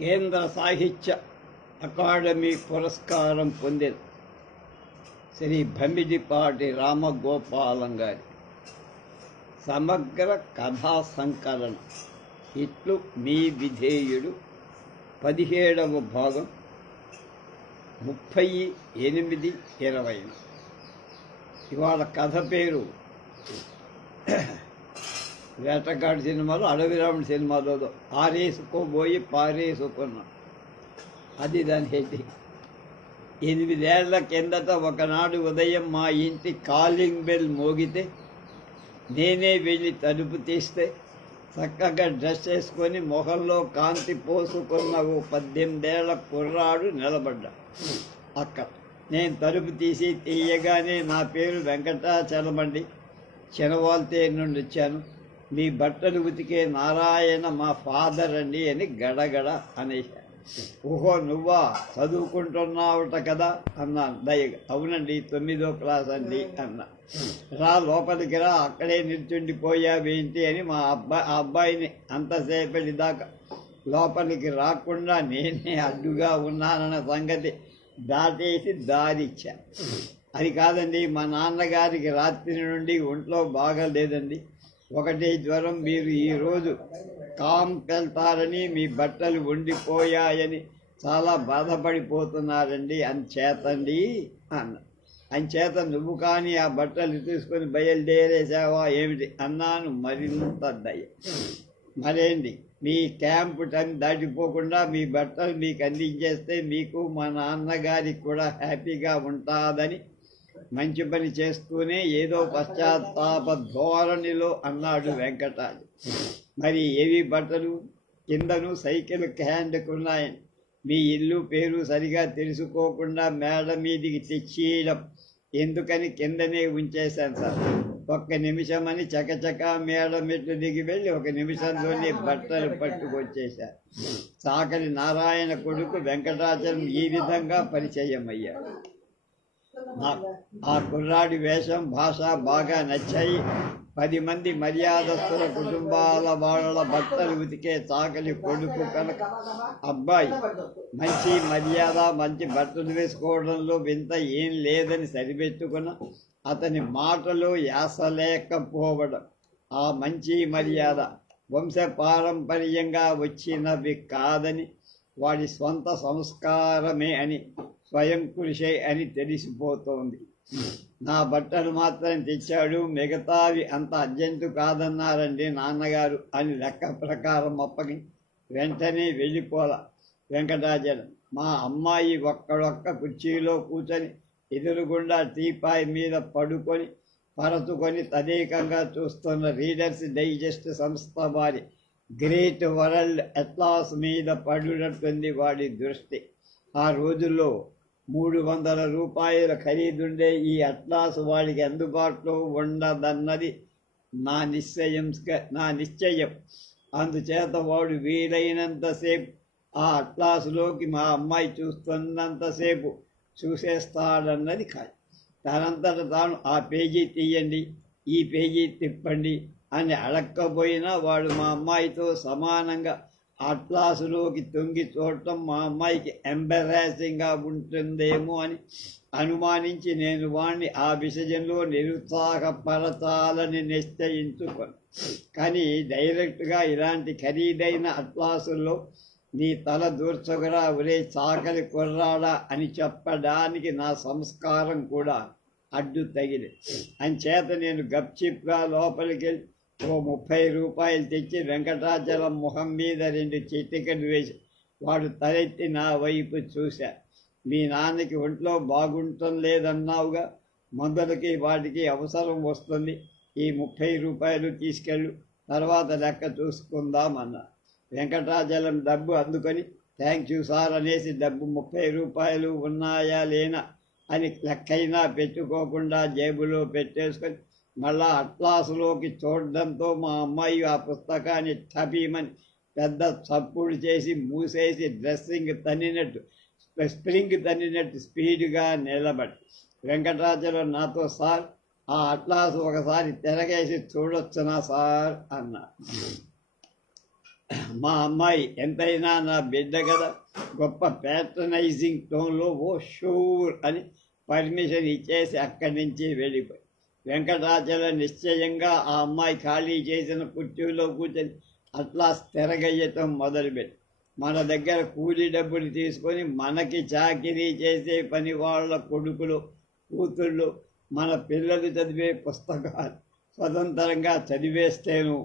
కేంద్ర సాహిత్య అకాడమీ పురస్కారం పొందిన శ్రీ భమిడిపాటి రామగోపాలం గారి సమగ్ర కథా సంకలనం ఇట్లు మీ విధేయుడు 17వ భాగం 38/20. ఇవాళ కథ పేరు వేటగాడి సినిమాలో అడవిరాముడి సినిమాలో ఆరేసుకోబోయి పారేసుకున్నా, అది దాని హెడ్డింగ్. 8 ఏళ్ల కిందట ఒకనాడు ఉదయం మా ఇంటి కాలింగ్ బెల్ మోగితే నేనే వెళ్ళి తలుపు తీస్తే చక్కగా డ్రెస్ వేసుకొని మొహంలో కాంతి పోసుకున్న ఓ 18 ఏళ్ల కుర్రాడు నిలబడ్డా అక్కడ. నేను తలుపు తీయగానే నా పేరు వెంకటాచలమండి, చినవాల్తేరు నుండి వచ్చాను, మీ బట్టలు ఉతికే నారాయణ మా ఫాదర్ అండి అని గడగడ అనేశాను. ఓహో నువ్వా, చదువుకుంటున్నావుట కదా అన్నాను దయగా. అవునండి 9వ క్లాస్ అండి అన్నా. రా లోపలికి రా, అక్కడే నిల్చుండిపోయావేంటి అని మా అబ్బాయిని అంతసేపటి దాకా లోపలికి రాకుండా నేనే అడ్డుగా ఉన్నానన్న సంగతి దాటేసి దారిచ్చా. అది కాదండి, మా నాన్నగారికి రాత్రి నుండి ఒంట్లో బాగాలేదండి, ఒకటే జ్వరం, మీరు ఈరోజు వెళ్తారని మీ బట్టలు వండిపోయాయని చాలా బాధపడిపోతున్నారండి, అంచేతండి అన్న. అంచేత నువ్వు కానీ ఆ బట్టలు తీసుకొని బయలుదేరేసావా ఏమిటి అన్నాను మరింత దయ. మరేంటి, మీ క్యాంపు టైం దాటిపోకుండా మీ బట్టలు మీకు అందించేస్తే మీకు మా నాన్నగారికి కూడా హ్యాపీగా ఉంటుందని మంచి పని చేస్తూనే ఏదో పశ్చాత్తాప ధోరణిలో అన్నాడు వెంకటాజు. మరి ఏవి బట్టలు? కిందను సైకిల్ హ్యాండ్కున్నాయని మీ ఇల్లు పేరు సరిగా తెలుసుకోకుండా మేడ మీదికి తెచ్చేయడం ఎందుకని కిందనే ఉంచేశాను సార్. 1 నిమిషమని చకచక మేడ మెట్లు దిగి వెళ్ళి 1 నిమిషంలోనే బట్టలు పట్టుకొచ్చేశారు. సాకలి నారాయణ కొడుకు వెంకటాచలం ఈ విధంగా పరిచయం అయ్యాడు. ఆ కుర్రాడి వేషం భాష బాగా నచ్చాయి. 10 మంది మర్యాదస్తుల కుటుంబాల వాళ్ళ బట్టలు ఉతికే చాకలి కొడుకు కనుక అబ్బాయి మంచి మర్యాద, మంచి బట్టలు వేసుకోవడంలో వింత ఏం లేదని సరిపెట్టుకున్న అతని మాటలో యాస లేకపోవడం ఆ మంచి మర్యాద వంశపారంపర్యంగా వచ్చినవి కాదని, వాడి స్వంత సంస్కారమే అని, స్వయం కృషి అని తెలిసిపోతోంది. నా బట్టలు మాత్రం తెచ్చాడు, మిగతావి అంత అర్జెంటు కాదన్నారండి నాన్నగారు అని లెక్క ప్రకారం అప్పగి వెంటనే వెళ్ళిపోలా వెంకటాచలం. మా అమ్మాయి ఒక్క కుర్చీలో కూర్చొని ఎదురుగుండా టీపాయ్ మీద పడుకొని పరచుకొని తదేకంగా చూస్తున్న రీడర్స్ డైజెస్ట్ సంస్థ వారి గ్రేట్ వరల్డ్ అట్లాస్ మీద పడినట్టుంది వాడి దృష్టి. ఆ రోజుల్లో 300 రూపాయల ఖరీదుండే ఈ అట్లాస్ వాడికి అందుబాటులో ఉండదన్నది నా నిశ్చయం. అందుచేత వాడు వీలైనంతసేపు ఆ అట్లాసులోకి మా అమ్మాయి చూస్తున్నంతసేపు చూసేస్తాడన్నది కాదు. తనంతట తాను ఆ పేజీ తీయండి, ఈ పేజీ తిప్పండి అని అడక్కపోయినా వాడు మా అమ్మాయితో సమానంగా అట్లాసులోకి తొంగి చూడటం మా అమ్మాయికి ఎంబరాసింగ్గా ఉంటుందేమో అని అనుమానించి నేను వాణ్ణి ఆ విషయంలో నిరుత్సాహపరచాలని నిశ్చయించుకోను. కానీ డైరెక్ట్గా ఇలాంటి ఖరీదైన అట్లాసుల్లో నీ తల దూర్చకురా ఒరే చాకలి కుర్రాడా అని చెప్పడానికి నా సంస్కారం కూడా అడ్డు తగిలి. అంచేత నేను గప్చిప్గా లోపలికి వెళ్ళి ఓ 30 రూపాయలు తెచ్చి వెంకటాచలం మొహం మీద 2 చిటికెలు వేసి వాడు తలెత్తి నా వైపు చూశా. మీ నాన్నకి ఒంట్లో బాగుంటం లేదన్నావుగా, మందులకి వాటికి అవసరం వస్తుంది, ఈ 30 రూపాయలు తీసుకెళ్ళు, తర్వాత లెక్క చూసుకుందామన్నా. వెంకటాచలం డబ్బు అందుకొని థ్యాంక్ యూ సార్ అనేసి డబ్బు 30 రూపాయలు ఉన్నాయా లేనా అని లెక్కైనా పెట్టుకోకుండా జేబులో పెట్టేసుకొని మళ్ళా అట్లాసులోకి చూడడంతో మా అమ్మాయి ఆ పుస్తకాన్ని టపీమని పెద్ద చప్పుడు చేసి మూసేసి స్ప్రింగ్ తన్నినట్టు స్పీడ్గా నిలబడి వెంకటాచలం నాతో సార్ ఆ అట్లాసు ఒకసారి తిరగేసి చూడొచ్చునా సార్ అన్నా. మా అమ్మాయి ఎంతైనా నా బిడ్డ కదా, గొప్ప ప్యాట్రనైజింగ్ టోన్లో ఓ షూర్ అని పర్మిషన్ ఇచ్చేసి అక్కడి నుంచి వెళ్ళిపోయి వెంకటాచలం నిశ్చయంగా ఆ అమ్మాయి ఖాళీ చేసిన కుర్చీలో కూర్చొని అట్లా స్థిరగయ్యటం మొదలుపెట్టి మన దగ్గర కూలీ డబ్బులు తీసుకొని మనకి చాకిరీ చేసే పని వాళ్ళ కొడుకులు కూతుళ్ళు మన పిల్లలు చదివే పుస్తకాలు స్వతంత్రంగా చదివేస్తేను,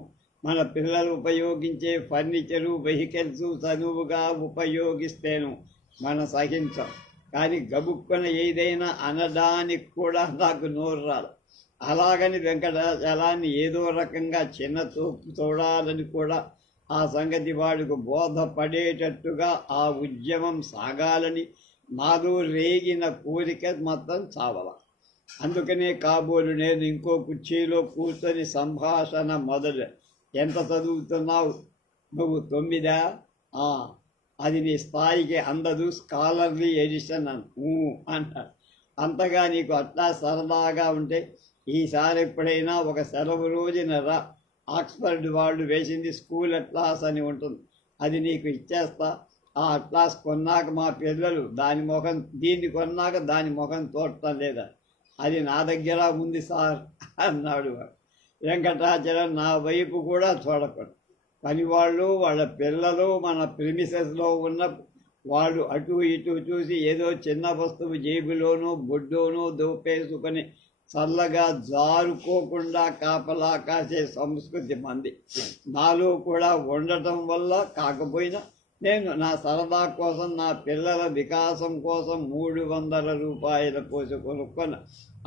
మన పిల్లలు ఉపయోగించే ఫర్నిచరు వెహికల్స్ చనువుగా ఉపయోగిస్తేను మనం సహించాం. కానీ గబుక్కున ఏదైనా అనడానికి కూడా నాకు నోరు రాదు. అలాగని వెంకటాచలాన్ని ఏదో రకంగా చిన్న చూపు చూడాలని కూడా ఆ సంగతి వాడికి బోధపడేటట్టుగా ఆ ఉద్యమం సాగాలని నాలో రేగిన కోరిక మొత్తం చావల. అందుకనే కాబోలు నేను ఇంకో కుర్చీలో కూర్చొని సంభాషణ మొదలు. ఎంత చదువుతున్నావు నువ్వు? 9? అది నీ స్థాయికి అందదు, స్కాలర్లీ ఎడిషన్ అన్నాడు. అంతగా నీకు అట్లా సరదాగా ఉంటే ఈసారి ఎప్పుడైనా ఒక సెలవు రోజున రా. ఆక్స్ఫర్డ్ వాళ్ళు వేసింది స్కూల్ అట్లాస్ అని ఉంటుంది, అది నీకు ఇచ్చేస్తా. ఆ అట్లాస్ కొన్నాక మా పిల్లలు దీన్ని కొన్నాక దాని ముఖం చూడటం లేదా, అది నా దగ్గర ఉంది సార్ అన్నాడు. వెంకటాచలం నా వైపు కూడా చూడకూడదు. పనివాళ్ళు వాళ్ళ పిల్లలు మన ప్రిమిసెస్లో ఉన్న వాళ్ళు అటు ఇటు చూసి ఏదో చిన్న వస్తువు జేబులోనూ బొడ్డోనూ దోపేసుకొని చల్లగా జారుకోకుండా కాపలా కాసే సంస్కృతి మంది నాలో కూడా ఉండటం వల్ల కాకపోయినా నేను నా సరదా కోసం, నా పిల్లల వికాసం కోసం 300 రూపాయల పోసి కొనుక్కున్న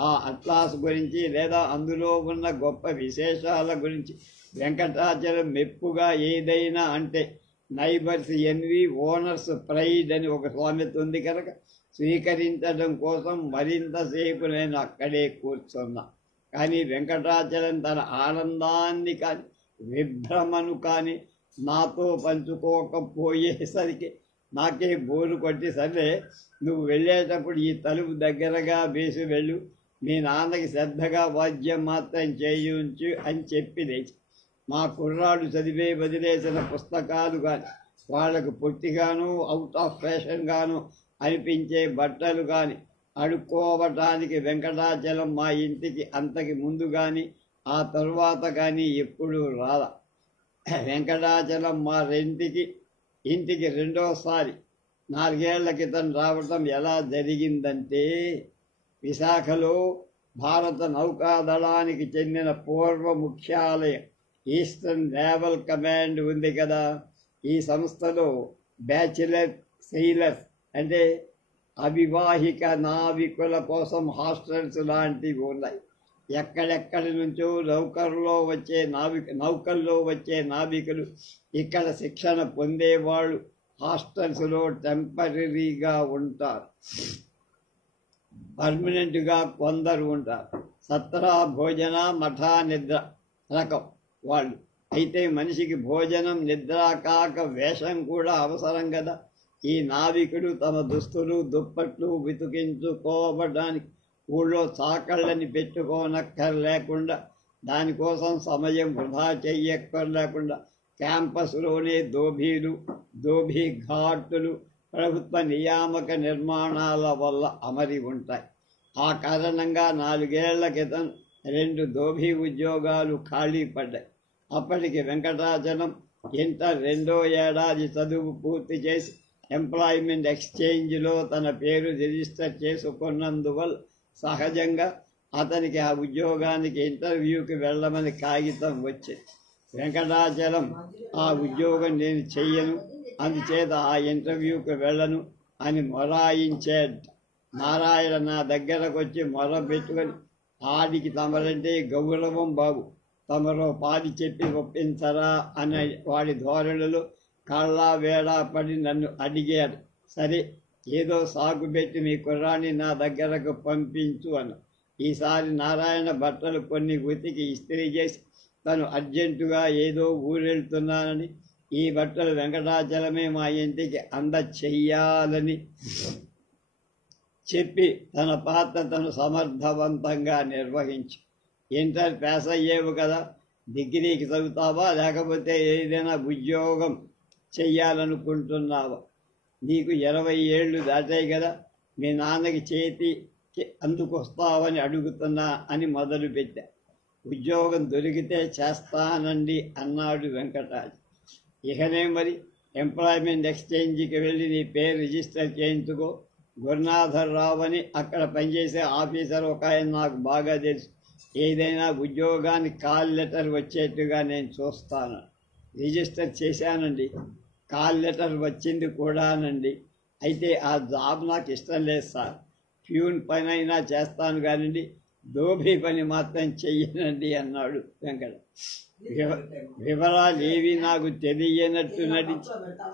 ఆ అట్లాస్ గురించి లేదా అందులో ఉన్న గొప్ప విశేషాల గురించి వెంకటాచలం మెప్పుగా ఏదైనా అంటే నైబర్స్ ఎన్వి ఓనర్స్ ప్రైడ్ అని ఒక సామెత ఉంది కనుక స్వీకరించడం కోసం మరింతసేపు నేను అక్కడే కూర్చున్నా. కానీ వెంకటాచలం తన ఆనందాన్ని కానీ విభ్రమను కానీ నాతో పంచుకోకపోయేసరికి నాకే బోరు కొట్టి, సరే నువ్వు వెళ్ళేటప్పుడు ఈ తలుపు దగ్గరగా వేసి వెళ్ళు, మీ నాన్నకి శ్రద్ధగా వాద్యం మాత్రం చేయించు అని చెప్పి లేచి మా కుర్రాడు చదివే వదిలేసిన పుస్తకాలు కానీ వాళ్ళకు పొట్టిగాను అవుట్ ఆఫ్ ఫ్యాషన్గాను అనిపించే బట్టలు కానీ అడుక్కోవటానికి వెంకటాచలం మా ఇంటికి అంతకి ముందు కానీ ఆ తరువాత కానీ ఎప్పుడూ రాలా. వెంకటాచలం మా ఇంటికి రెండోసారి 4 ఏళ్ల క్రితం రావటం ఎలా జరిగిందంటే, విశాఖలో భారత నౌకాదళానికి చెందిన పూర్వ ముఖ్యాలయం ఈస్టర్న్ నేవల్ కమాండ్ ఉంది కదా, ఈ సంస్థలో బ్యాచిలర్ సెయిలర్స్ అంటే అవివాహిక నావికుల కోసం హాస్టల్స్ లాంటివి ఉన్నాయి. ఎక్కడెక్కడి నుంచో నౌకల్లో వచ్చే నావికులు ఇక్కడ శిక్షణ పొందేవాళ్ళు హాస్టల్స్లో టెంపరీగా ఉంటారు, పర్మనెంట్గా కొందరు ఉంటారు. సత్రా భోజన మఠా నిద్ర రకం వాళ్ళు. అయితే మనిషికి భోజనం నిద్ర కాక వేషం కూడా అవసరం కదా. ఈ నావికుడు తమ దుస్తులు దుప్పట్లు వెతికించుకోవడానికి ఊళ్ళో చాకళ్ళని పెట్టుకోనక్కర్లేకుండా, దానికోసం సమయం వృధా చెయ్యక్కర్లేకుండా క్యాంపస్లోనే దోభీ ఘాట్లు ప్రభుత్వ నియామక నిర్మాణాల వల్ల అమరి ఉంటాయి. ఆ కారణంగా 4 ఏళ్ల క్రితం 2 దోభీ ఉద్యోగాలు ఖాళీ పడ్డాయి. అప్పటికి వెంకటాచలం ఇంటర్ 2వ ఏడాది చదువు పూర్తి చేసి ఎంప్లాయ్మెంట్ ఎక్స్చేంజ్లో తన పేరు రిజిస్టర్ చేసుకున్నందువల్ల సహజంగా అతనికి ఆ ఉద్యోగానికి ఇంటర్వ్యూకి వెళ్ళమని కాగితం వచ్చింది. వెంకటాచలం ఆ ఉద్యోగం నేను చెయ్యను, అందుచేత ఆ ఇంటర్వ్యూకి వెళ్ళను అని మొరాయించాడు. నారాయణ నా దగ్గరకు వచ్చి మొర పెట్టుకొని, ఆడికి తమరంటే గౌరవం బాబు, తమరో పాడి చెప్పి ఒప్పించరా అనే వాడి ధోరణులు కాళ్ళ వేళా పడి నన్ను అడిగారు. సరే ఏదో సాగు పెట్టి మీ కుర్రాన్ని నా దగ్గరకు పంపించు అన్న. ఈసారి నారాయణ బట్టలు కొన్ని ఉతికి ఇస్త్రీ చేసి తను అర్జెంటుగా ఏదో ఊరెళ్తున్నానని, ఈ బట్టలు వెంకటాచలమే మా ఇంటికి చెయ్యాలని చెప్పి తన పాత్ర తను సమర్థవంతంగా నిర్వహించి, ఇంటర్ పాస్ అయ్యేవు కదా, డిగ్రీకి చదువుతావా లేకపోతే ఏదైనా ఉద్యోగం చెయ్యాలనుకుంటున్నావా? నీకు 20 ఏళ్ళు దాటాయి కదా, మీ నాన్నకి చేతికి అందుకొస్తావని అడుగుతున్నా అని మొదలుపెట్టా. ఉద్యోగం దొరికితే చేస్తానండి అన్నాడు వెంకటాచలం. ఇకనే మరి ఎంప్లాయ్మెంట్ ఎక్స్చేంజ్కి వెళ్ళి నీ పేరు రిజిస్టర్ చేయించుకో. గురునాథరావు అని అక్కడ పనిచేసే ఆఫీసర్ ఒక ఆయన నాకు బాగా తెలుసు. ఏదైనా ఉద్యోగానికి కాల్ లెటర్ వచ్చేట్టుగా నేను చూస్తాను. రిజిస్టర్ చేశానండి, కాల్ లెటర్ వచ్చింది కూడానండి. అయితే ఆ జాబ్ నాకు ఇష్టం లేదు సార్. ప్యూన్ పని అయినా చేస్తాను కానండి, దోబీ పని మాత్రం చెయ్యనండి అన్నాడు వెంకట. వివరాలు ఏవి నాకు తెలియనట్టు నడిచి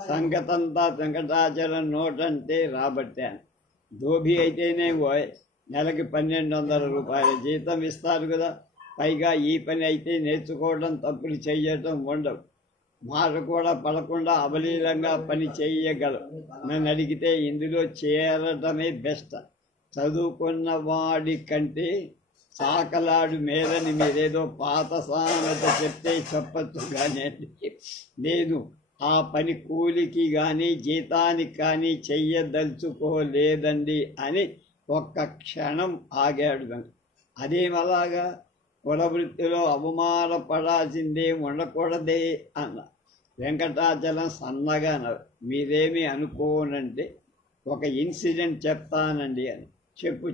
సంగతంతా వెంకటాచలం నోటంటే రాబట్టాను. దోబీ అయితేనే నెలకి 1200 రూపాయల జీతం ఇస్తారు కదా, పైగా ఈ పని అయితే నేర్చుకోవడం, తప్పులు చెయ్యటం ఉండవు. మాట కూడా పడకుండా అవలీలంగా పని చేయగలవు. నన్ను అడిగితే ఇందులో చేరటమే బెస్ట్. చదువుకున్న వాడి కంటే సాకలాడు మేలని మీరేదో పాత సామెత చెప్తే చెప్పచ్చు కానీ నేను ఆ పని కూలికి కానీ జీతానికి కానీ చెయ్యదలుచుకోలేదండి అని ఒక్క క్షణం ఆగాడు. అదేమలాగా? కులవృత్తిలో అవమానపడాల్సిందే ఉండకూడదే అన్న. వెంకటాచలం సన్నగా మీరేమీ అనుకోనంటే ఒక ఇన్సిడెంట్ చెప్తానండి అని.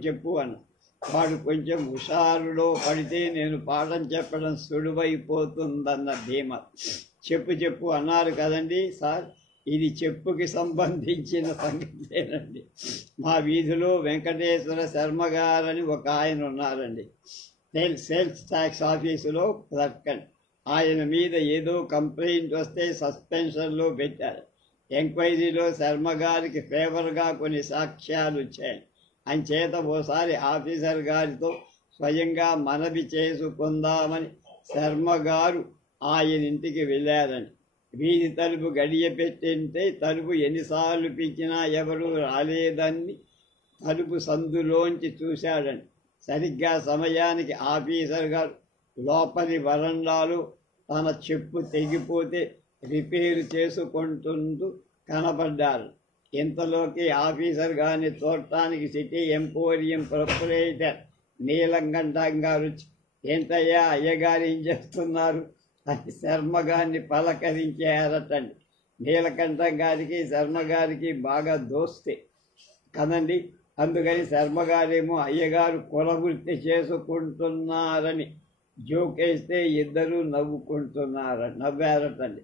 చెప్పు అన్న. వాడు కొంచెం హుషారులో పడితే నేను పాఠం చెప్పడం సులువైపోతుందన్న ధీమా. చెప్పు అన్నారు కదండి సార్, ఇది చెప్పుకి సంబంధించిన సంగతేనండి. మా వీధిలో వెంకటేశ్వర శర్మ గారని ఒక ఆయన ఉన్నారండి. సేల్స్ ట్యాక్స్ ఆఫీసులో క్లర్క్. ఆయన మీద ఏదో కంప్లైంట్ వస్తే సస్పెన్షన్లో పెట్టారు. ఎంక్వైరీలో శర్మ గారికి ఫేవర్గా కొన్ని సాక్ష్యాలు వచ్చాయి. అంచేత ఓసారి ఆఫీసర్ గారితో స్వయంగా మనవి చేసుకుందామని శర్మ గారు ఆయన ఇంటికి వెళ్ళారని. వీధి తలుపు గడియ పెట్టింటే తలుపు ఎన్నిసార్లు పిచ్చినా ఎవరూ రాలేదని తలుపు సందులోంచి చూశాడని. సరిగ్గా సమయానికి ఆఫీసర్ గారు లోపలి వరండాలో తన చెప్పు తెగిపోతే రిపేరు చేసుకుంటూ కనబడ్డారు. ఇంతలోకి ఆఫీసర్ గారిని చూడటానికి సిటీ ఎంపోరియం ప్రొపరేటర్ నీలంకంఠం గారు ఏంటయ్యా అయ్యగారు ఏం చేస్తున్నారు అని శర్మ గారిని పలకరించారటండి. నీలకంఠం గారికి శర్మ గారికి బాగా దోస్తే కదండి. అందుకని శర్మ గారేమో అయ్యగారు కులవృత్తి చేసుకుంటున్నారని జోకేస్తే ఇద్దరూ నవ్వారటండి.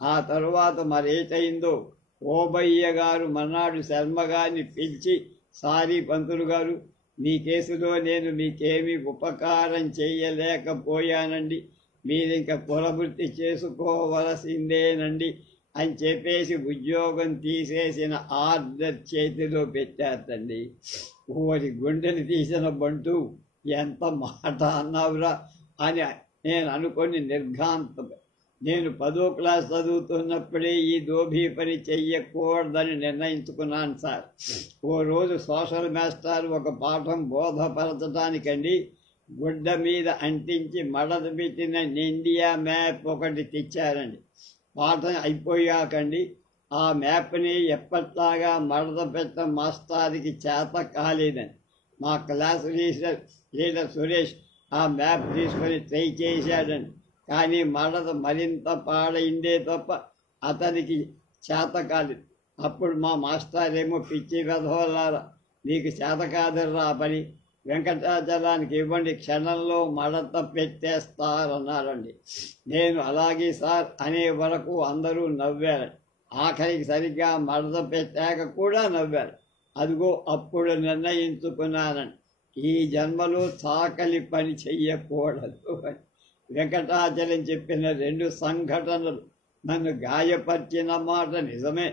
ఆ తరువాత మరేటైందో ఓబయ్య గారు మన్నాడు శర్మ గారిని పిలిచి, సారీ పంతులు గారు, మీ కేసులో నేను మీకేమీ ఉపకారం చేయలేకపోయానండి, మీరింక కులవృత్తి చేసుకోవలసిందేనండి అని చెప్పేసి ఉద్యోగం తీసేసిన ఆర్డర్ చేతిలో పెట్టారండి. ఓరి గుండెలు తీసిన బంటూ, ఎంత మాట అన్నావురా అని నేను అనుకొని నిర్ఘాంతం. నేను 10వ క్లాస్ చదువుతున్నప్పుడే ఈ దోబీ పని చెయ్యకూడదని నిర్ణయించుకున్నాను సార్. ఓ రోజు సోషల్ మాస్టర్ ఒక పాఠం బోధపరచడానికండి గుడ్డ మీద అంటించి మడత పెట్టిన ఇండియా మ్యాప్ ఒకటి తెచ్చారండి. పాఠం అయిపోయాకండి ఆ మ్యాప్ని ఎప్పట్లాగా మడత పెట్ట మాస్టార్కి చేత కాలేదని మా క్లాస్ లీడర్ సురేష్ ఆ మ్యాప్ తీసుకొని ట్రై చేశాడండి. కానీ మడత మరింత పాడైందే తప్ప అతనికి చేత కాలేదు. అప్పుడు మా మాస్టర్ ఏమో, పిచ్చి వెధవలారా, నీకు చేత కాదర్రా పని, వెంకటాచలానికి ఇవ్వండి, క్షణంలో మడత పెట్టేస్తారన్నారండి. నేను అలాగే సార్ అనే వరకు అందరూ నవ్వారు. ఆఖరికి సరిగ్గా మడత పెట్టాక కూడా నవ్వారు. అదిగో అప్పుడు నిర్ణయించుకున్నానండి, ఈ జన్మలో చాకలి పని చెయ్యకూడదు అని. వెంకటాచలం చెప్పిన 2 సంఘటనలు నన్ను గాయపరిచిన మాట నిజమే.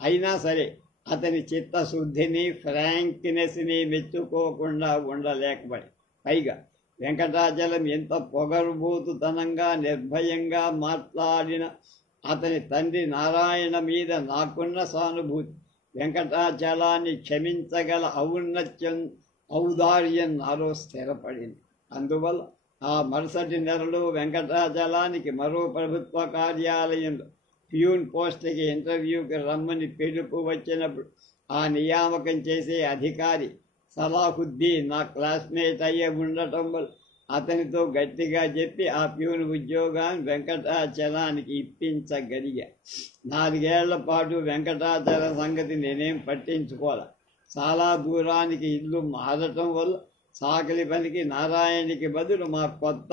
అయినా సరే అతని చిత్తశుద్ధిని ఫ్రాంక్నెస్ని మెచ్చుకోకుండా ఉండలేకపోయి. పైగా వెంకటాచలం ఎంత పొగరుబోతుతనంగా నిర్భయంగా మాట్లాడిన అతని తండ్రి నారాయణ మీద నాకున్న సానుభూతి వెంకటాచలాన్ని క్షమించగల ఔదార్యం నాలో స్థిరపడింది. అందువల్ల ఆ మరుసటి నెలలో వెంకటాచలానికి మరో ప్రభుత్వ కార్యాలయంలో ప్యూన్ పోస్ట్కి ఇంటర్వ్యూకి రమ్మని పిలుపు వచ్చినప్పుడు ఆ నియామకం చేసే అధికారి సలాహుద్దీన్ నా క్లాస్మేట్ అయ్యే ఉండటం వల్ల అతనితో గట్టిగా చెప్పి ఆ ప్యూన్ ఉద్యోగాన్ని వెంకటాచలానికి ఇప్పించగలిగా. 4 ఏళ్ల పాటు వెంకటాచల సంగతి నేనేం పట్టించుకోలే. చాలా దూరానికి ఇల్లు మారటం వల్ల సాకలి పనికి నారాయణకి బదులు మా కొత్త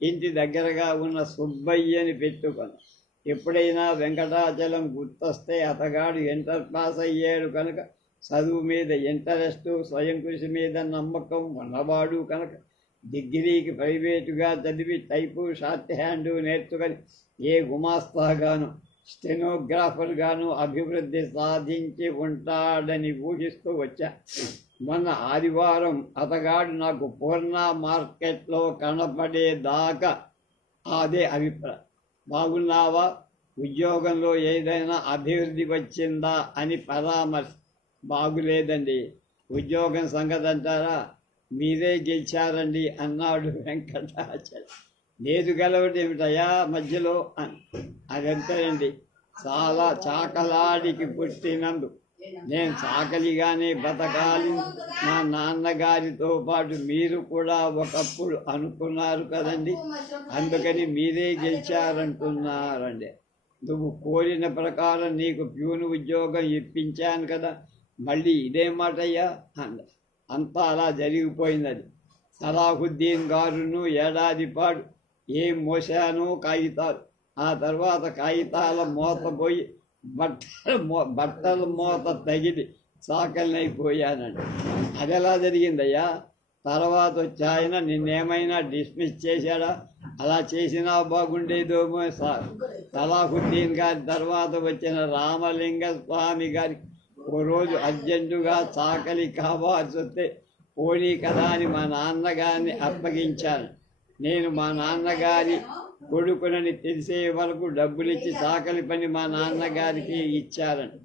ఇంటి దగ్గరగా ఉన్న సుబ్బయ్యని పెట్టుకుని ఎప్పుడైనా వెంకటాచలం గుర్తొస్తే అతగాడు ఇంటర్ పాస్ అయ్యాడు కనుక చదువు మీద ఇంటరెస్టు స్వయం కృషి మీద నమ్మకం ఉన్నవాడు కనుక డిగ్రీకి ప్రైవేటుగా చదివి టైపు షార్ట్ హ్యాండు నేర్చుకొని ఏ గుమాస్తాగాను స్టెనోగ్రాఫర్గాను అభివృద్ధి సాధించి ఉంటాడని ఊహిస్తూ వచ్చా. మొన్న ఆదివారం అతగాడు నాకు పూర్ణ మార్కెట్లో కనపడేదాకా అదే అభిప్రాయం. బాగున్నావా, ఉద్యోగంలో ఏదైనా అభివృద్ధి వచ్చిందా అని పరామర్శ. బాగులేదండి, ఉద్యోగం సంగతి అంటారా, మీరే గెలిచారండి అన్నాడు వెంకటాచలం. లేదు గెలవటేమిటయా మధ్యలో అని. అదంతేనండి, చాలా చాకలాడికి పుట్టినందు నేను చాకలిగానే బతకాలి. మా నాన్నగారితో పాటు మీరు కూడా ఒకప్పుడు అనుకున్నారు కదండి, అందుకని మీరే గెలిచారంటున్నారండి. నువ్వు కోరిన ప్రకారం నీకు ప్యూన్ ఉద్యోగం ఇప్పించాను కదా, మళ్ళీ ఇదే మాటయ్యా అన్న. అంతా అలా జరిగిపోయింది. సలాహుద్దీన్ గారును ఏడాది పాటు ఏం మోసానో కాగితాలు. ఆ తర్వాత కాగితాల మూత పోయి బట్టల మూత తగిలి సాకలినైపోయానండి. అది ఎలా జరిగిందయ్యా? తర్వాత వచ్చి ఆయన నిన్నేమైనా డిస్మిస్ చేశాడా? అలా చేసినా బాగుండేదేమో సార్. సలాహుద్దీన్ గారి తర్వాత వచ్చిన రామలింగ స్వామి గారికి ఓ రోజు అర్జెంటుగా చాకలి కావాల్సి వస్తే పోనీ కదా అని మా నాన్నగారిని అప్పగించాను. నేను మా నాన్నగారి కొడుకునని తెలిసే వరకు డబ్బులిచ్చి చాకలి పని మా నాన్నగారికి ఇచ్చారని.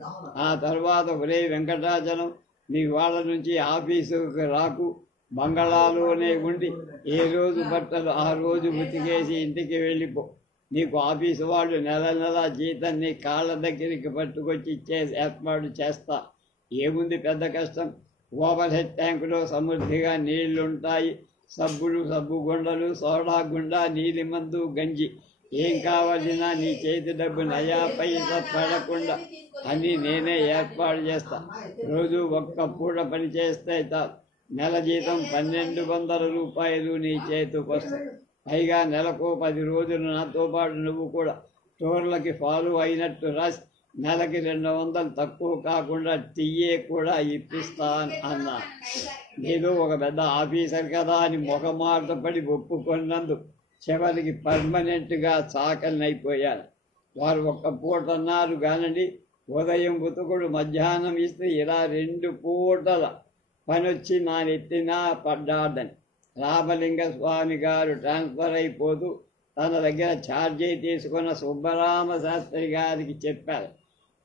ఆ తర్వాత ఒరే వెంకటాచలం, నీ వాళ్ళ నుంచి ఆఫీసుకు రాకు, బంగళాలోనే ఉండి ఏ రోజు బట్టలు ఆ రోజు ఉతికేసి ఇంటికి వెళ్ళిపో. నీకు ఆఫీసు వాళ్ళు నెల నెల జీతం నీ కాళ్ళ దగ్గరికి పట్టుకొచ్చి ఇచ్చే ఏర్పాటు చేస్తా. ఏముంది పెద్ద కష్టం, ఓవర్ హెడ్ ట్యాంకులో సమృద్ధిగా నీళ్లుంటాయి. సబ్బులు, సబ్బు గుండలు, సోడా గుండ, నీలిమందు, గంజి, ఏం కావాలన్నా నీ చేతి డబ్బు నయా పైసా పడకుండా అని నేనే ఏర్పాటు చేస్తా. రోజు ఒక్క పూట పని చేస్తే నెల జీతం 1200 రూపాయలు నీ చేతికి వస్తాయి. పైగా నెలకు 10 రోజులు నాతో పాటు నువ్వు కూడా టూర్లకి ఫాలో అయినట్టు రాసి నెలకి 200 తక్కువ కాకుండా టీయే కూడా ఇప్పిస్తాను అన్నా. నేను ఒక పెద్ద ఆఫీసర్ కదా అని మొహమాట పడి ఒప్పుకున్నందుకు చివరికి పర్మనెంట్గా చాకలినైపోయాను. వారు ఒక్క పూట అన్నారు కానండి, ఉదయం ఉతుకుడు మధ్యాహ్నం ఇస్తే ఇలా 2 పూటల పనొచ్చి నా నెత్తినా పడ్డాడని రామలింగ స్వామి గారు ట్రాన్స్ఫర్ అయిపోతూ తన దగ్గర ఛార్జీ తీసుకున్న సుబ్బరామ శాస్త్రి గారికి చెప్పారు,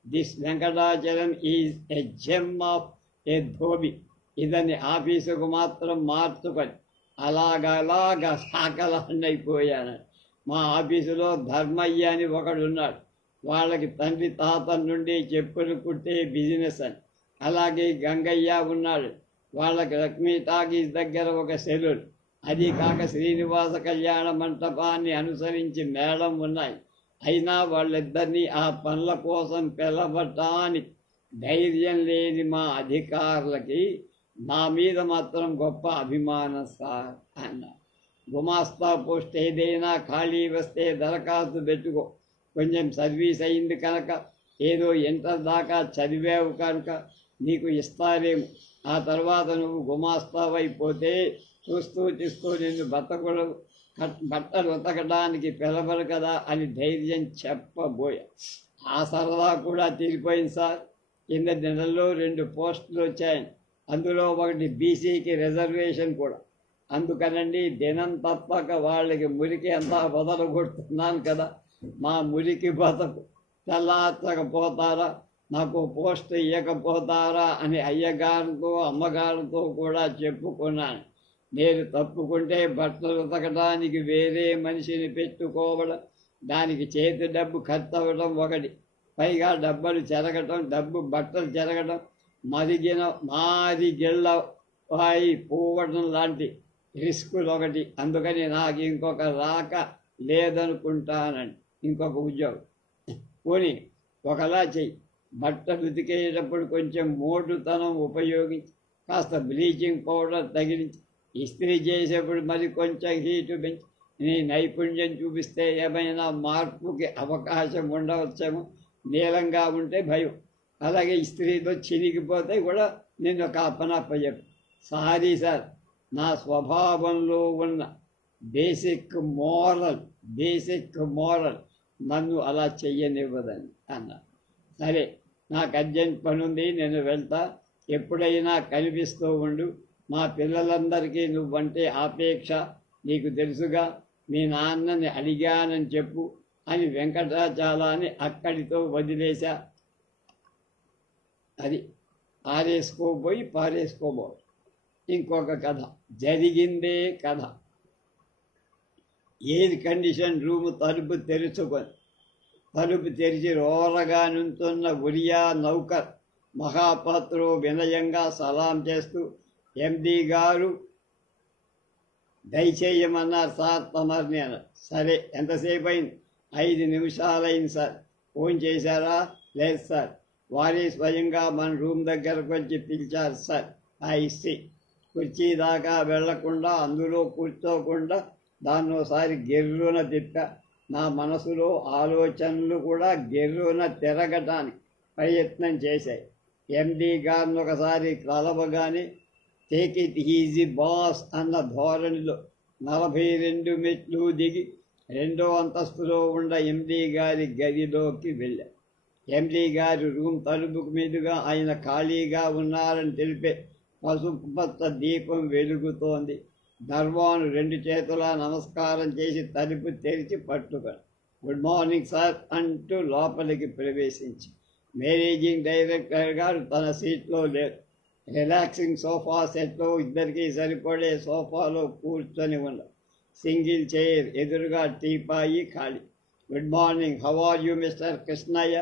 this Venkatachalam is a gem of a dhobi. ఇదని ఆఫీసుకు మాత్రం మార్చుకొని అలాగలాగా సాకలాన్నైపోయాను. మా ఆఫీసులో ధర్మయ్య అని ఒకడున్నాడు. వాళ్ళకి తండ్రి తాత నుండి చెప్పులు కుట్టే బిజినెస్ అని. అలాగే గంగయ్య ఉన్నాడు. వాళ్ళకి లక్ష్మీ టాకీస్ దగ్గర ఒక సెలూన్, అది కాక శ్రీనివాస కళ్యాణ మంటపాన్ని అనుసరించి మేళం ఉన్నాయి. అయినా వాళ్ళిద్దరినీ ఆ పనుల కోసం పిలవటానికి ధైర్యం లేని మా అధికారులకి నా మీద మాత్రం గొప్ప అభిమానం సార్ అన్న. గుమాస్తా పోస్ట్ ఏదైనా ఖాళీ వస్తే దరఖాస్తు పెట్టుకో, కొంచెం సర్వీస్ అయింది కనుక, ఏదో ఇంటర్ దాకా చదివావు కనుక నీకు ఇస్తారేమో. ఆ తర్వాత నువ్వు గుమాస్తావైపోతే చూస్తూ నిన్ను బట్టలు ఉతకడానికి పిలవరు కదా అని ధైర్యం చెప్పబోయా. ఆ సరదా కూడా తీరిపోయింది సార్. కింద నెలల్లో 2 పోస్టులు వచ్చాయి. అందులో ఒకటి బీసీకి రిజర్వేషన్ కూడా. అందుకనండి దినం తప్పక వాళ్ళకి మురికి అంతా వదలగొడుతున్నాను కదా. మా మురికి బతకు తెల్లార్చకపోతారా, నాకు పోస్ట్ ఇవ్వకపోతారా అని అయ్యగారితో అమ్మగారితో కూడా చెప్పుకున్నాను. నేను తప్పుకుంటే బట్టలు ఉతకడానికి వేరే మనిషిని పెట్టుకోవడం, దానికి చేతి డబ్బు ఖర్చు అవ్వడం ఒకటి, పైగా బట్టలు చెరగటం, మారిగిళ్ళ వాయి పోవడం లాంటి రిస్కులు ఒకటి. అందుకని నాకు ఇంకొక రాక లేదనుకుంటానండి. ఇంకొక ఉద్యోగం పోనీ ఒకలా చెయ్యి. బట్టలు ఉతికేటప్పుడు కొంచెం మోటుతనం ఉపయోగించి కాస్త బ్లీచింగ్ పౌడర్ తగిలించి ఇస్త్రీ చేసేప్పుడు మరి కొంచెం హీటు పెంచి నీ నైపుణ్యం చూపిస్తే ఏమైనా మార్పుకి అవకాశం ఉండవచ్చేమో. నీలంగా ఉంటే భయం, అలాగే ఇస్త్రీతో చినిగిపోతే కూడా నేను ఒక అప్పనప్పచెప్పు. సారీ సార్, నా స్వభావంలో ఉన్న బేసిక్ మోరల్ నన్ను అలా చెయ్యనివ్వదని అన్నారు. సరే, నాకు అర్జెంట్ పని ఉంది, నేను వెళ్తా. ఎప్పుడైనా కనిపిస్తూ ఉండు. మా పిల్లలందరికీ నువ్వంటే ఆపేక్ష, నీకు తెలుసుగా. మీ నాన్నని అడిగానని చెప్పు అని వెంకటాచలాన్ని అక్కడితో వదిలేశా. అది పారేసుకోబో. ఇంకొక కథ, జరిగిందే కథ. ఎయిర్ కండిషన్ రూము తలుపు తెరిచి రోరగా నుంచున్న ఉరియా నౌకర్ మహాపాత్రో వినయంగా సలాం చేస్తూ, ఎండి గారు దయచేయమన్నారు సార్ తమర్ని అన్నారు. సరే, ఎంతసేపు అయింది? 5 నిమిషాలైంది సార్. ఫోన్ చేశారా? లేదు సార్. వారే స్వయంగా మన రూమ్ దగ్గరకు వచ్చి పిలిచారు సార్. ఐసి కుర్చీ దాకా వెళ్లకుండా, అందులో కూర్చోకుండా దాన్నోసారి గెర్రున తిప్పా. నా మనసులో ఆలోచనలు కూడా గెర్రున తిరగటానికి ప్రయత్నం చేశాయి. ఎండి గారిని ఒకసారి కలవగానే టేక్ ఇట్ ఈజీ బాస్ అన్న ధోరణిలో 42 మెట్లు దిగి 2వ అంతస్తులో ఉన్న ఎండి గారి గదిలోకి వెళ్ళా. ఎండి గారి రూమ్ తలుపుకు మీదుగా ఆయన ఖాళీగా ఉన్నారని తెలిపే పసుపు పచ్చ దీపం వెలుగుతోంది. దర్వాను 2 చేతులా నమస్కారం చేసి తలుపు తెరిచి పట్టుకొని, గుడ్ మార్నింగ్ సార్ అంటూ లోపలికి ప్రవేశించి, మేనేజింగ్ డైరెక్టర్ గారు తన సీట్లో లేరు. రిలాక్సింగ్ సోఫా సెట్లో ఇద్దరికీ సరిపడే సోఫాలో కూర్చొని ఉన్న సింగిల్ చైర్ ఎదురుగా టీపాయి ఖాళీ. Good morning, how are you mister Krishnaiah?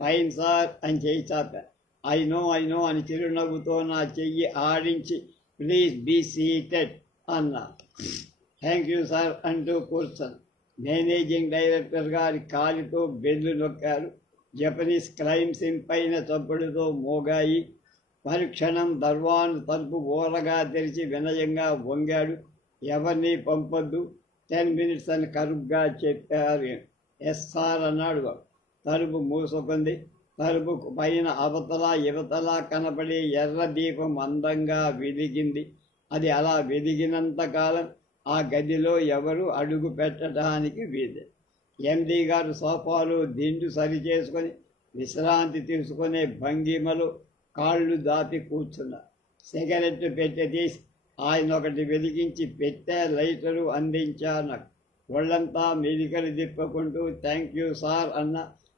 Fine sir అని చెయ్యి చాపా. ఐ నో అని చిరునవ్వుతో నా చెయ్యి ఆడించి, ప్లీజ్ బీ సీటెడ్ అన్నా. థ్యాంక్ యూ సార్ అంటూ కూర్చొని మేనేజింగ్ డైరెక్టర్ గారి కాలితో బెల్లు నొక్కారు. జపనీస్ క్రైమ్ సింగ్ పైన చప్పుడుతో మోగాయి. మరుక్షణం దర్వాను తలుపు ఓరగా తెరిచి వినయంగా వంగాడు. ఎవరిని పంపొద్దు, 10 minutes అని కరుగ్గా చెప్పారు. ఎస్ సార్ అన్నాడు. తలుపు మూసుకుంది. తలుపు పైన అవతల యువతలా కనపడే ఎర్ర దీపం అందంగా వెలిగింది. అది అలా వెలిగినంతకాలం ఆ గదిలో ఎవరు అడుగు పెట్టడానికి వీలు. ఎండి గారు సోఫాలో దిండు సరిచేసుకొని విశ్రాంతి తీసుకునే భంగిమలో కాళ్ళు దాపి కూర్చున్నారు. సిగరెట్ పెట్టె తీసి ఆయన ఒకటి వెలిగించి పెట్టే లైటరు అందించారు. నాకు ఒళ్ళంతా మెలికలు తిప్పుకుంటూ థ్యాంక్ యూ సార్ అన్న.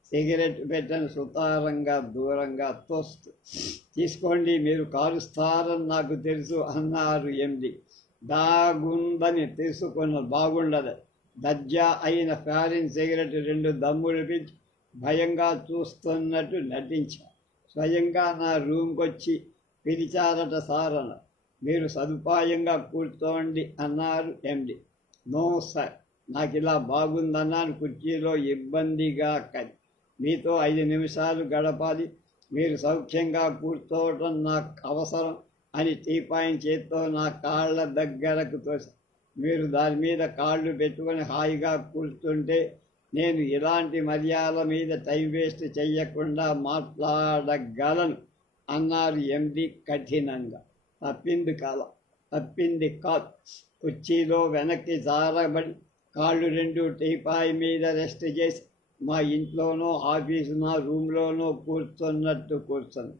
సిగరెట్ పెట్టెను సుతారంగా దూరంగా తోస్తూ, తీసుకోండి, మీరు కాలుస్తారని నాకు తెలుసు అన్నారు ఎండి. దాగుందని తెలుసుకున్న బాగుండదు. దజ్జా అయిన ఫారిన్ సిగరెట్ 2 దమ్ములు పిలిచి భయంగా చూస్తున్నట్టు నటించారు. స్వయంగా నా రూమ్కొచ్చి పిలిచారట సార్ అన్న. మీరు సదుపాయంగా కూర్చోండి అన్నారు ఎండి. నో సార్, నాకు ఇలా బాగుందన్నాను. కుర్చీలో ఇబ్బందిగా కది. మీతో 5 నిమిషాలు గడపాలి. మీరు సౌఖ్యంగా కూర్చోవటం నాకు అవసరం అని టీపాయిని చేత్తో నా కాళ్ళ దగ్గరకు తోసి, మీరు దాని మీద కాళ్ళు పెట్టుకొని హాయిగా కూర్చుంటే నేను ఇలాంటి మర్యాద మీద టైం వేస్ట్ చెయ్యకుండా మాట్లాడగలను అన్నారు ఎండి కఠినంగా. తప్పింది కాదు. కుర్చీలో వెనక్కి జారబడి కాళ్ళు 2 టీపాయి మీద రెస్ట్ చేసి మా ఇంట్లోనో ఆఫీసునో రూమ్లోనో కూర్చున్నట్టు కూర్చొని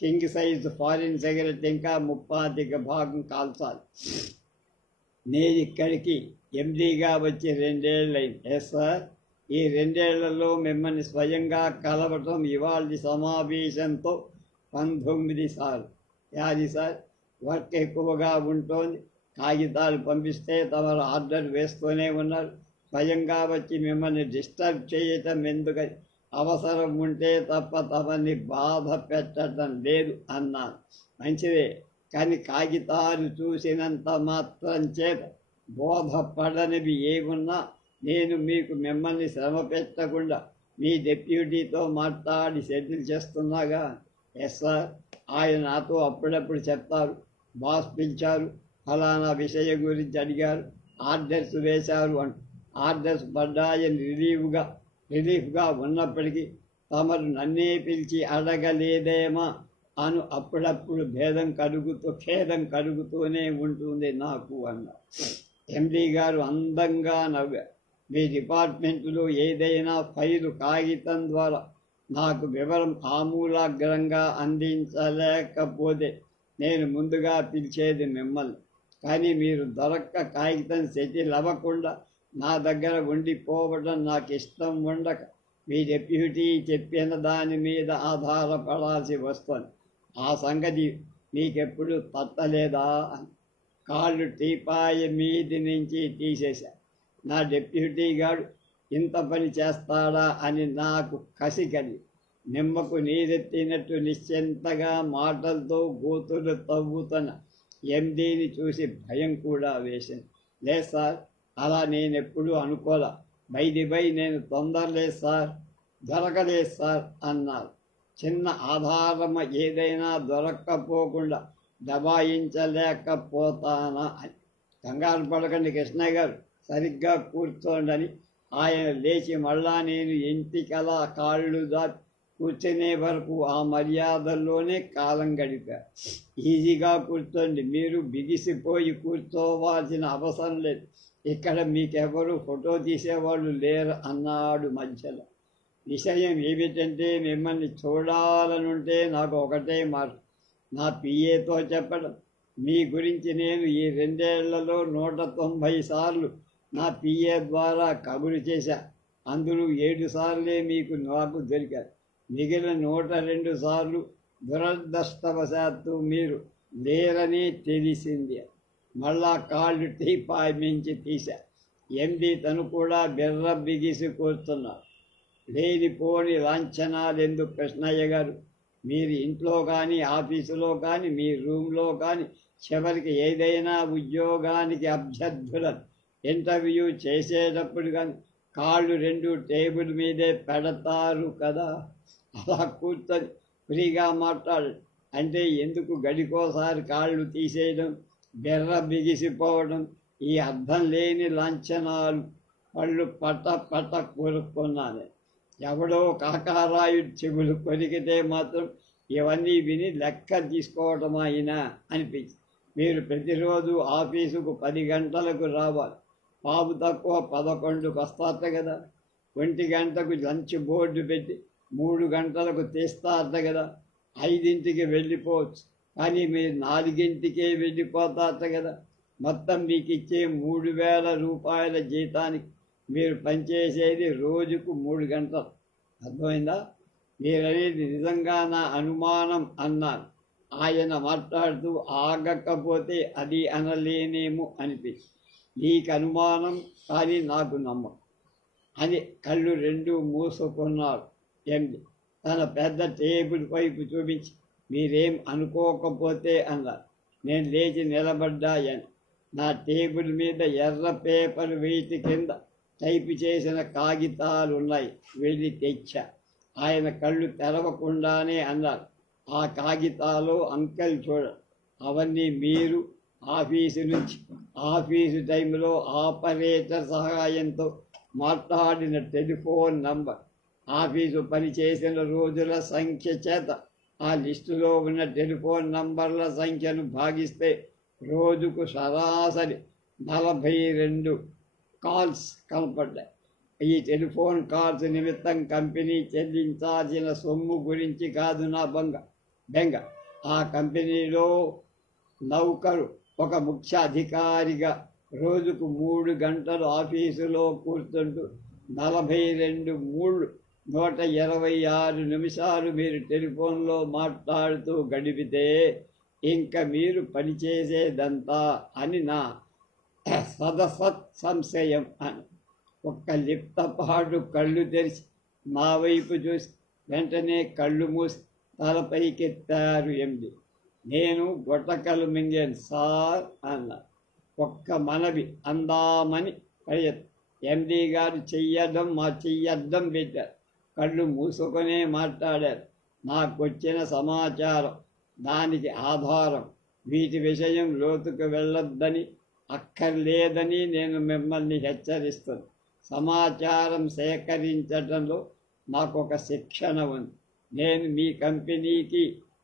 కింగ్ సైజ్ ఫారిన్ సిగరెట్ ఇంకా 35 భాగం కాల్చాలి. నేను ఇక్కడికి ఎండీగా వచ్చి 2 ఏళ్ళైంది. ఎస్ సార్, ఈ 2 ఏళ్లలో మిమ్మల్ని స్వయంగా కలవటం ఇవాళ సమావేశంతో 19 సార్లు. యాది సార్, వర్క్ ఎక్కువగా ఉంటుంది. కాగితాలు పంపిస్తే తమరు ఆర్డర్ వేస్తూనే ఉన్నారు. స్వయంగా వచ్చి మిమ్మల్ని డిస్టర్బ్ చేయటం ఎందుకని, అవసరం ఉంటే తప్ప తమని బాధ పెట్టడం లేదు అన్నాను. మంచిదే, కానీ కాగితాలు చూసినంత మాత్రం చేత బోధపడనివి ఏమున్నా నేను మీకు మిమ్మల్ని శ్రమ పెట్టకుండా మీ డెప్యూటీతో మాట్లాడి సెటిల్ చేస్తున్నాగా. ఎస్ సార్, ఆయన నాతో అప్పుడప్పుడు చెప్తారు. బాస్ పిలిచారు, ఫలానా విషయం గురించి అడిగారు, ఆర్డర్స్ వేశారు అంట. ఆర్డర్స్ పడ్డాయని రిలీఫ్గా ఉన్నప్పటికీ తమరు నన్నే పిలిచి అడగలేదేమా అప్పుడప్పుడు ఖేదం కలుగుతూనే ఉంటుంది నాకు అన్నారు. ఎండి గారు అందంగా నవ్వారు. మీ డిపార్ట్మెంటులో ఏదైనా ఫైలు కాగితం ద్వారా నాకు వివరం ఆమూలాగ్రంగా అందించలేకపోతే నేను ముందుగా పిలిచేది మిమ్మల్ని. కానీ మీరు కాగితం సెటిల్ అవ్వకుండా నా దగ్గర ఉండిపోవడం నాకు ఇష్టం ఉండక మీ డెప్యూటీ చెప్పిన దాని మీద ఆధారపడాల్సి వస్తుంది. ఆ సంగతి మీకెప్పుడు తట్టలేదా? కాళ్ళు టీపాయి మీది నుంచి తీసేశా. నా డెప్యూటీ గారు ఇంత పని చేస్తాడా అని నాకు కసి కలిగి నిమ్మకు నీరెత్తినట్టు నిశ్చింతగా మాటలతో గోతులు తవ్వుతున్న ఎండీని చూసి భయం కూడా వేసింది. లేదు సార్, అలా నేనెప్పుడూ అనుకోలే. బై నేను తొందరలేదు సార్, దొరకలేదు సార్ అన్నారు. చిన్న ఆధారం ఏదైనా దొరక్కపోకుండా దబాయించలేకపోతానా అని. కంగారు పడకండి కృష్ణయ్య గారు, సరిగ్గా కూర్చోండని ఆయన లేచి మళ్ళా నేను ఇంటికలా కాళ్ళు దాటి కూర్చునే వరకు ఆ మర్యాదల్లోనే కాలం గడిపారు. ఈజీగా కూర్చోండి, మీరు బిగిసిపోయి కూర్చోవాల్సిన అవసరం లేదు. ఇక్కడ మీకెవరు ఫోటో తీసేవాళ్ళు లేరు అన్నాడు మధ్యలో. విషయం ఏమిటంటే, మిమ్మల్ని చూడాలనుంటే నాకు ఒకటే మార్గం. నా పిఏతో చెప్పడం. మీ గురించి నేను ఈ 2 ఏళ్లలో 190 సార్లు నా పిఏ ద్వారా కబురు చేశా. అందులో 7 సార్లే నాకు దొరికారు. మిగిలిన 102 సార్లు దురదృష్టవశాత్తు మీరు లేరని తెలిసింది. మళ్ళా కాళ్ళు టీపాయి మించి తీశా. ఎండి తను కూడా బెర్ర బిగిసి కూర్చున్నారు. లేనిపోని లాంఛనాలెందుకు కృష్ణయ్య గారు? మీరు ఇంట్లో కానీ, ఆఫీసులో కానీ, మీ రూమ్లో కానీ, చివరికి ఏదైనా ఉద్యోగానికి అభ్యర్థులను ఇంటర్వ్యూ చేసేటప్పుడు కానీ కాళ్ళు 2 టేబుల్ మీదే పెడతారు కదా. అలా కూర్చొని ఫ్రీగా మాట్లాడు అంటే ఎందుకు గడికోసారి కాళ్ళు తీసేయడం, బెర్ర బిగిసిపోవడం, ఈ అర్థం లేని లాంఛనాలు? పళ్ళు పట్ట కొరుక్కున్నాను. ఎవడో కాకారాయుడు చెవులు కొరికితే మాత్రం ఇవన్నీ విని లెక్క తీసుకోవటం అయినా అనిపించింది. మీరు ప్రతిరోజు ఆఫీసుకు 10 గంటలకు రావాలి. పావు తక్కువ 11కు వస్తారట కదా. 1 గంటకు లంచ్ బోర్డు పెట్టి 3 గంటలకు తీస్తారట కదా. 5ంటికి వెళ్ళిపోవచ్చు, కానీ మీరు 4ంటికే వెళ్ళిపోతారట కదా. మొత్తం మీకు ఇచ్చే 3000 రూపాయల జీతానికి మీరు పనిచేసేది రోజుకు 3 గంటలు. అర్థమైందా? మీరనేది నిజంగా నా అనుమానం అన్నారు. ఆయన మాట్లాడుతూ ఆగకపోతే అది అనలేనేమో అనిపించింది. నీకు అనుమానం, కానీ నాకు నమ్మకం అని కళ్ళు 2 మూసుకున్నారు ఎండి. తన పెద్ద టేబుల్ వైపు చూపించి మీరేం అనుకోకపోతే అన్నారు. నేను లేచి నిలబడ్డాయని. నా టేబుల్ మీద ఎర్ర పేపర్ వెయిట్ కింద టైప్ చేసిన కాగితాలు ఉన్నాయి, వెళ్ళి తెచ్చా. ఆయన కళ్ళు తెరవకుండానే అన్నారు, ఆ కాగితాలు అంకెల్ చూడ, అవన్నీ మీరు ఆఫీసు టైంలో ఆపరేటర్ సహాయంతో మాట్లాడిన టెలిఫోన్ నంబర్, ఆఫీసు పనిచేసిన రోజుల సంఖ్య చేత ఆ లిస్టులో ఉన్న టెలిఫోన్ నంబర్ల సంఖ్యను భాగిస్తే రోజుకు సరాసరి 42 కాల్స్ కనపడ్డాయి. ఈ టెలిఫోన్ కాల్స్ నిమిత్తం కంపెనీ చెల్లించాల్సిన సొమ్ము గురించి కాదు నా బెంగ. ఆ కంపెనీలో నౌకరు ఒక ముఖ్య అధికారిగా రోజుకు 3 గంటలు ఆఫీసులో కూర్చుంటూ 42 మూళ్ళు 126 నిమిషాలు మీరు టెలిఫోన్లో మాట్లాడుతూ గడిపితే ఇంక మీరు పనిచేసేదంతా అని నా సదసత్ సంశయం అని. ఒక్క లిప్తపాటు కళ్ళు తెరిచి మా వైపు చూసి వెంటనే కళ్ళు మూసి తలపైకెత్తారు ఎండి. నేను గొట్టకలు మింగాను సార్ అన్నా. ఒక్క మనవి అందామని ప్రయత్నం. ఎండి గారు చెయ్యడం మా చెయ్యద్దం పెట్టారు. కళ్ళు మూసుకొనే మాట్లాడారు. నాకొచ్చిన సమాచారం, దానికి ఆధారం, వీటి విషయం లోతుకు వెళ్ళొద్దని, అక్కర్లేదని నేను మిమ్మల్ని హెచ్చరిస్తాను. సమాచారం సేకరించడంలో మాకొక శిక్షణ ఉంది. నేను మీ కంపెనీకి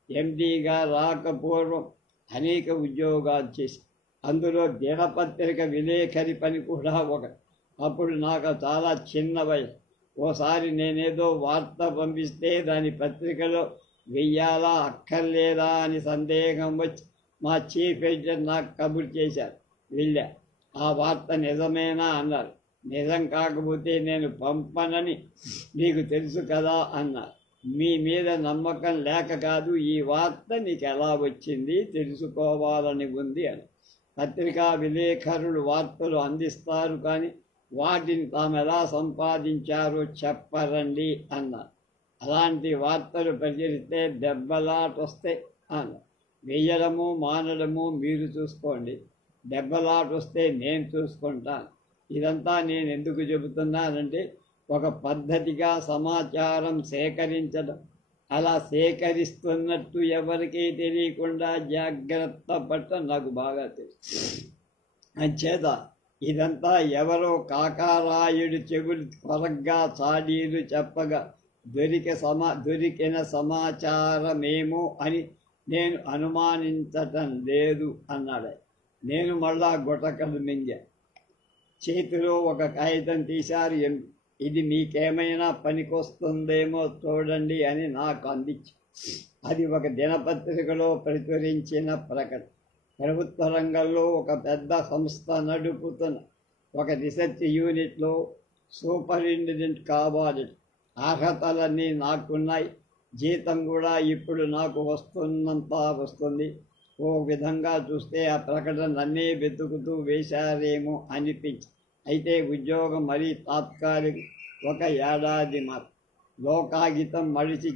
ఎండీగా రాకపూర్వం అనేక ఉద్యోగాలు చేసి, అందులో దినపత్రిక విలేకరి పని కూడా ఒకటి. అప్పుడు నాకు చాలా చిన్న వయసు. ఓసారి నేనేదో వార్త పంపిస్తే దాని పత్రికలో వెయ్యాలా అక్కర్లేదా అని సందేహం వచ్చి మా చీఫ్ ఎడిటర్ నాకు కబురు చేశారు. వెళ్ళా. ఆ వార్త నిజమేనా అన్నారు. నిజం కాకపోతే నేను పంపనని నీకు తెలుసు కదా అన్నారు. మీ మీద నమ్మకం లేక కాదు, ఈ వార్త నీకు ఎలా వచ్చింది తెలుసుకోవాలని ఉంది అని. పత్రికా విలేకరులు వార్తలు అందిస్తారు, కానీ వాటిని తాము ఎలా సంపాదించారో చెప్పరండి అన్నారు. అలాంటి వార్తలు ప్రచురిస్తే దెబ్బలాటొస్తే అన్నారు. వెయ్యడము మానడము మీరు చూసుకోండి, దెబ్బలాటొస్తే నేను చూసుకుంటాను. ఇదంతా నేను ఎందుకు చెబుతున్నానంటే, ఒక పద్ధతిగా సమాచారం సేకరించడం, అలా సేకరిస్తున్నట్టు ఎవరికీ తెలియకుండా జాగ్రత్త పడటం నాకు బాగా తెలుసు. అంచేత ఇదంతా ఎవరో కాకారాయుడు చెవులు కొరగ్గా చాడీలు చెప్పగా దొరికిన సమాచారమేమో అని నేను అనుమానించటం లేదు అన్నాడు. నేను మళ్ళా గుటకలు మింగా. చేతిలో ఒక కాగితం తీశారు. ఇది మీకేమైనా పనికొస్తుందేమో చూడండి అని నాకు అందించి, అది ఒక దినపత్రికలో ప్రచురించిన ప్రకటన. ప్రభుత్వ రంగంలో ఒక పెద్ద సంస్థ నడుపుతున్న ఒక రీసెర్చ్ యూనిట్లో సూపరింటెండెంట్ కావాలి. అర్హతలన్నీ నాకున్నాయి. జీతం కూడా ఇప్పుడు నాకు వస్తున్నంత వస్తుంది. ఓ విధంగా చూస్తే ఆ ప్రకటన నన్నే వెతుకుతూ వేశారేమో అనిపించి, అయితే ఉద్యోగం మరీ తాత్కాలిక, ఒక ఏడాది మాత్రం. లోకాగితం మడిచి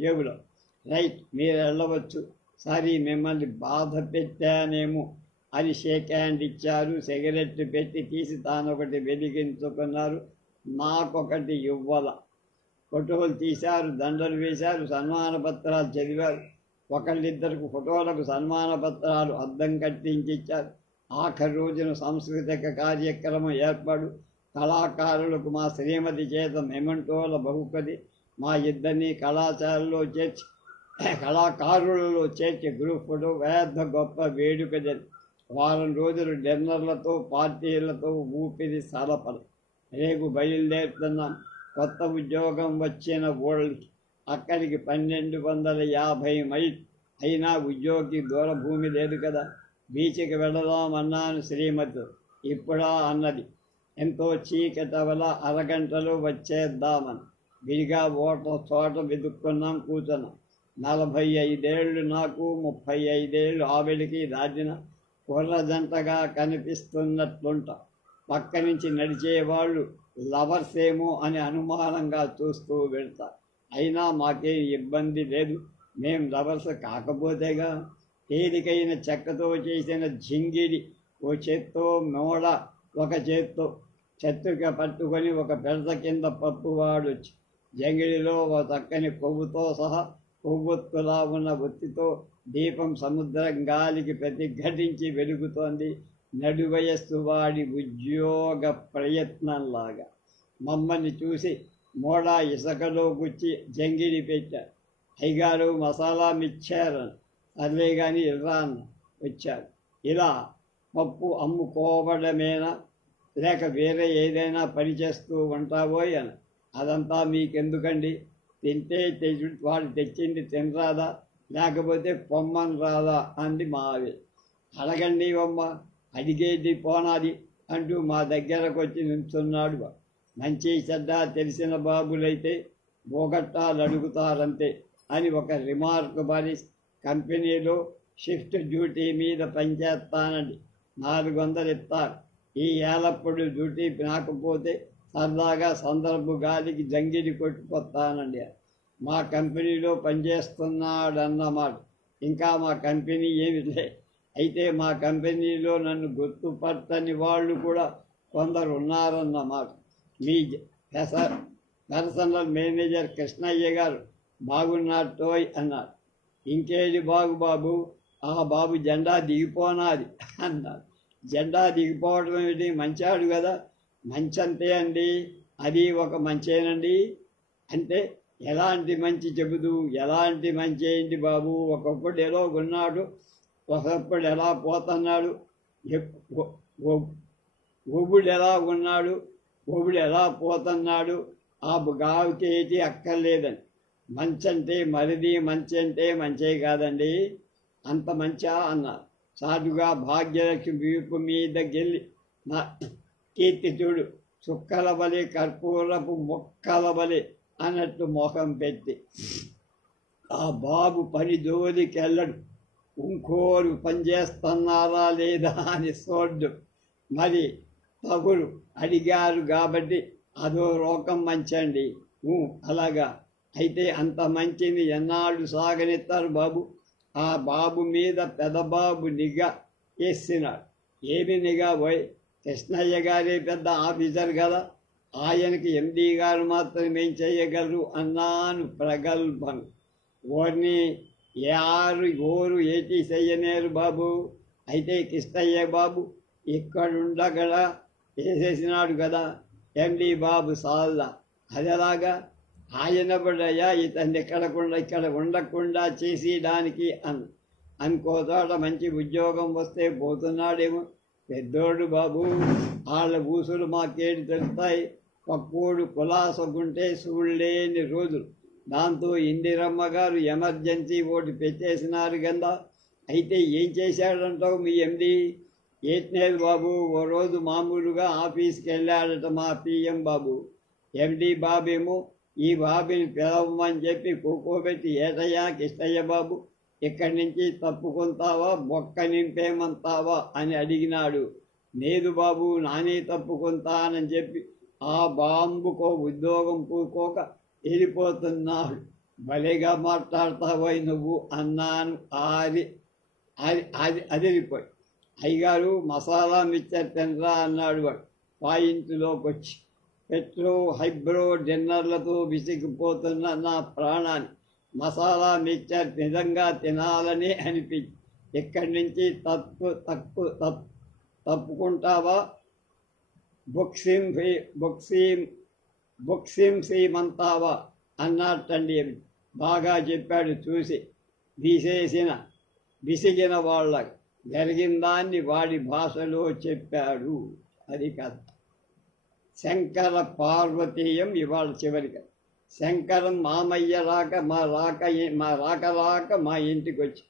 జేబులో రైట్, మీరు వెళ్ళవచ్చు. సారీ, మిమ్మల్ని బాధ పెట్టానేమో అని షేక్ హ్యాండ్ ఇచ్చారు. సిగరెట్ పెట్టి తీసి తానొకటి వెలిగించుకున్నారు. నాకొకటి ఇవ్వాల. ఫోటోలు తీశారు, దండలు వేశారు, సన్మాన పత్రాలు చదివారు. ఒకళ్ళిద్దరికి ఫోటోలకు సన్మాన పత్రాలు అద్దం కట్టించిచ్చారు. ఆఖరి రోజున సాంస్కృతిక కార్యక్రమం ఏర్పాటు. కళాకారులకు మా శ్రీమతి చేత మెమెంటోల బహుమతి. మా ఇద్దరిని కళాకారులలో చేర్చి గ్రూప్ ఫోటో పెద్ద గొప్ప వేడుక జరిగి వారం రోజులు డిన్నర్లతో పార్టీలతో ఊపిరి సలపలు. రేపు బయలుదేరుతున్నాం. కొత్త ఉద్యోగం వచ్చిన ఊళ్ళకి. అక్కడికి 1250 మైళ్ళు. అయినా ఉద్యోగి దూరభూమి లేదు కదా. బీచ్కి వెళదామన్నాను శ్రీమతి. ఇప్పుడా అన్నది. ఎంతో చీకటవల అరగంటలో వచ్చేద్దామని. విడిగా చోట వెతుక్కున్నాం, కూర్చున్నాం. 45 ఏళ్ళు నాకు, 35 ఏళ్ళు ఆవిడికి దాటిన కుర్రజంటగా కనిపిస్తున్నట్లుంటాం. పక్క నుంచి నడిచేవాళ్ళు లవర్స్ ఏమో అని అనుమానంగా చూస్తూ వెళ్తారు. అయినా మాకేం ఇబ్బంది లేదు. మేం లవర్స్ కాకపోతేగా. తేలికైన చెక్కతో చేసిన జింగిడి ఓ చేత్తో, మోడ ఒక చేత్తో చెట్టుగా పట్టుకొని ఒక పెడత కింద పప్పువాడు వచ్చి జంగిడిలో ఒక చక్కని కొవ్వుతో సహా కొవ్వొత్తులా ఉన్న ఒత్తితో దీపం సముద్రం గాలికి ప్రతిఘటించి వెలుగుతోంది. నడువయస్సు వాడి ఉద్యోగ ప్రయత్నంలాగా. మమ్మల్ని చూసి మోడా ఇసుకలో గుచ్చి జంగిడి పెట్టారు. అయ్యగారు మసాలా మిచ్చారని. సర్లే కానీ ఇర్రా అన్న. వచ్చారు. ఇలా పప్పు అమ్ముకోవడమేనా, లేక వేరే ఏదైనా పని చేస్తూ ఉంటావోయ్ అని. అదంతా మీకెందుకండి? తింటే వాడు తెచ్చింది తినరాదా, లేకపోతే పొమ్మని రాదా అంది మావి. అడగండి అమ్మ, అడిగేది పోనాది అంటూ మా దగ్గరకు వచ్చి నిల్చున్నాడు. మంచి చెడ్డ తెలిసిన బాబులైతే బోగట్టాలు అడుగుతారంతే అని ఒక రిమార్క్ పారి కంపెనీలో షిఫ్ట్ డ్యూటీ మీద పనిచేస్తానండి, 400 ఇస్తారు. ఈ ఏలప్పుడు డ్యూటీ రాకపోతే సరదాగా సందర్భ గాలికి జంగిడి కొట్టుకొస్తానండి. మా కంపెనీలో పనిచేస్తున్నాడన్నమాట. ఇంకా మా కంపెనీ ఏమి లే. అయితే మా కంపెనీలో నన్ను గుర్తుపట్టని వాళ్ళు కూడా కొందరు ఉన్నారన్నమాట. మీ పర్సనల్ మేనేజర్ కృష్ణయ్య గారు బాగున్నట్టోయ్ అన్నారు. ఇంకేది బాగు బాబు, ఆ బాబు జెండా దిగిపోనాది అన్నారు. జెండా దిగిపోవడం ఏమిటి, మంచాడు కదా. మంచంతే అండి, అది ఒక మంచేనండి. అంటే ఎలాంటి మంచి చెబుతూ ఎలాంటి మంచి ఏంటి బాబు, ఒకప్పుడు ఎలా ఉన్నాడు, ఒకప్పుడు ఎలా పోతున్నాడు, ఒబుడు ఎలా ఉన్నాడు, ఒబుడు ఎలా పోతున్నాడు, ఆ గావికి ఏటి అక్కర్లేదని. మంచంటే మరిది మంచంటే మంచే కాదండి, అంత మంచా అన్నారు. సాటుగా భాగ్యలక్ష్మి వీపు మీద గెల్లి నా కీర్తి చూడు, చుక్కల బలి కర్పూరపు మొక్కల బలి అన్నట్టు మొహం పెట్టి, ఆ బాబు పని జోలికి వెళ్ళడు, ఇంకోరు పనిచేస్తున్నారా లేదా అని చూడ్డు. మరి తగురు అడిగారు కాబట్టి అదో రోకం మంచండి. అలాగా అయితే అంత మంచిని ఎన్నాళ్ళు సాగనిస్తారు బాబు. ఆ బాబు మీద పెదబాబు నిఘా వేస్తున్నాడు. ఏమి నిఘా పోయి, కృష్ణయ్య గారే పెద్ద ఆఫీసర్ కదా, ఆయనకి ఎండి గారు మాత్రం ఏం చేయగలరు అన్నాను ప్రగల్భం. ఓర్ని ఓరు ఏటి చెయ్యనేరు బాబు. అయితే కృష్ణయ్య బాబు ఇక్కడుండగల వేసేసినాడు కదా ఎండి బాబు సాల్లా. అదేలాగా ఆయన బడయ్యా ఇతన్ని ఇక్కడ ఉండకుండా చేసేయడానికి అనుకో చోట మంచి ఉద్యోగం వస్తే పోతున్నాడేమో. పెద్దోడు బాబు, వాళ్ళ ఊసులు మాకేడు తెలుస్తాయి. పక్కోడు కులాసగుంటే చూడలేని రోజులు. దాంతో ఇందిరమ్మ గారు ఎమర్జెన్సీ ఓటు పెట్టేసినారు కదా. అయితే ఏం చేశాడంటావు మీ ఎండి? ఏట్నేది బాబు, ఓ రోజు మామూలుగా ఆఫీస్కి వెళ్ళాడట మా పిఎం బాబు. ఎండి బాబేమో ఈ బాబుని పిలవమని చెప్పి కూకోబెట్టి, ఏటయ్యా కృష్ణయ్య బాబు, ఇక్కడి నుంచి తప్పుకుంటావా బొక్క నింపేమంటావా అని అడిగినాడు. లేదు బాబు, నానే తప్పుకుంటానని చెప్పి ఆ బాంబుకో ఉద్యోగం పూకోక వెళ్ళిపోతున్నాడు. భలేగా మాట్లాడతావోయ్ నువ్వు అన్నాను. అదిరిపోయి, అయ్యగారు మసాలా మిక్చర్ తినరా అన్నాడు వాడు పాయింట్లోకి వచ్చి. పెట్రో హైబ్రో డిన్నర్లతో విసిగిపోతున్న నా ప్రాణాన్ని మసాలా మిక్చర్ నిజంగా తినాలని అనిపించి, ఇక్కడి నుంచి తప్పుకుంటావా బొక్సింగ్ చేయమంటావా అన్నట్టండి. బాగా చెప్పాడు. చూసి విసిగిన వాళ్ళ జరిగిన దాన్ని వాడి భాషలో చెప్పాడు. అది కథ. శంకర పార్వతీయం ఇవాళ చివరిగా. శంకరం మామయ్య రాక మా ఇంటికి వచ్చి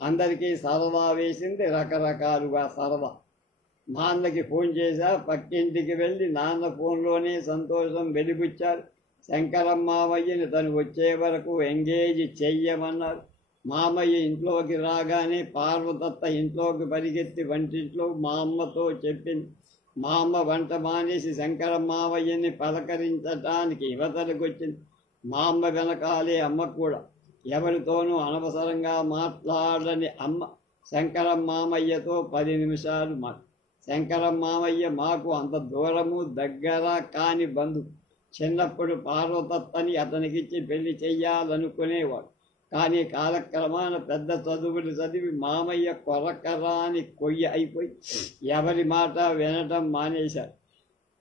అందరికీ సరదా వేసింది, రకరకాలుగా సరదా. నాన్నకి ఫోన్ చేశా, పక్కింటికి వెళ్ళి నాన్న ఫోన్లోనే సంతోషం వెలిబుచ్చారు. శంకరం మామయ్యని తను వచ్చే వరకు ఎంగేజ్ చెయ్యమన్నారు. మామయ్య ఇంట్లోకి రాగానే పార్వతత్త ఇంట్లోకి పరిగెత్తి వంటింట్లో మా అమ్మతో చెప్పింది. మా అమ్మ వంట మానేసి శంకరం మామయ్యని పలకరించటానికి యువతలకు వచ్చింది. మా అమ్మ వెనకాలే అమ్మ కూడా. ఎవరితోనూ అనవసరంగా మాట్లాడని అమ్మ శంకరం మామయ్యతో 10 నిమిషాలు శంకరం మామయ్య మాకు అంత దూరము దగ్గర కాని బంధువు. చిన్నప్పుడు పార్వతత్తని అతనికిచ్చి పెళ్లి చెయ్యాలనుకునేవాడు. కానీ కాలక్రమాన పెద్ద చదువులు చదివి మామయ్య కొరకరాని కొయ్య అయిపోయి ఎవరి మాట వినటం మానేశారు.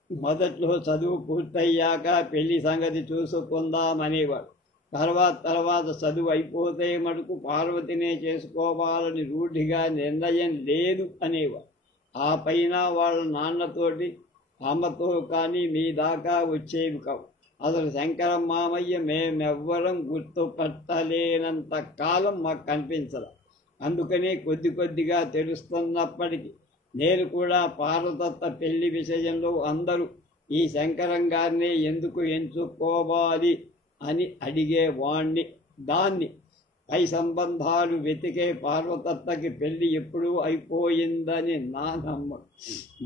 మొదట్లో చదువు పూర్తయ్యాక పెళ్లి సంగతి చూసుకుందామనేవాడు. తర్వాత చదువు అయిపోతే మటుకు పార్వతినే చేసుకోవాలని రూఢిగా నిర్ణయం లేదు అనేవాడు. ఆ పైన వాళ్ళ నాన్నతోటి అమ్మతో కానీ మీ దాకా వచ్చేవి కావు. అసలు శంకరం మామయ్య మేమెవ్వరం గుర్తుపట్టలేనంత కాలం మాకు కనిపించదు. అందుకనే కొద్దిగా తెలుస్తున్నప్పటికీ నేను కూడా పార్వతత్త పెళ్లి విషయంలో అందరూ ఈ శంకరం గారినే ఎందుకు ఎంచుకోవాలి అని అడిగేవాణ్ణి. దాన్ని పై సంబంధాలు వెతికే పార్వతత్తకి పెళ్లి ఎప్పుడూ అయిపోయిందని నా నమ్మకం.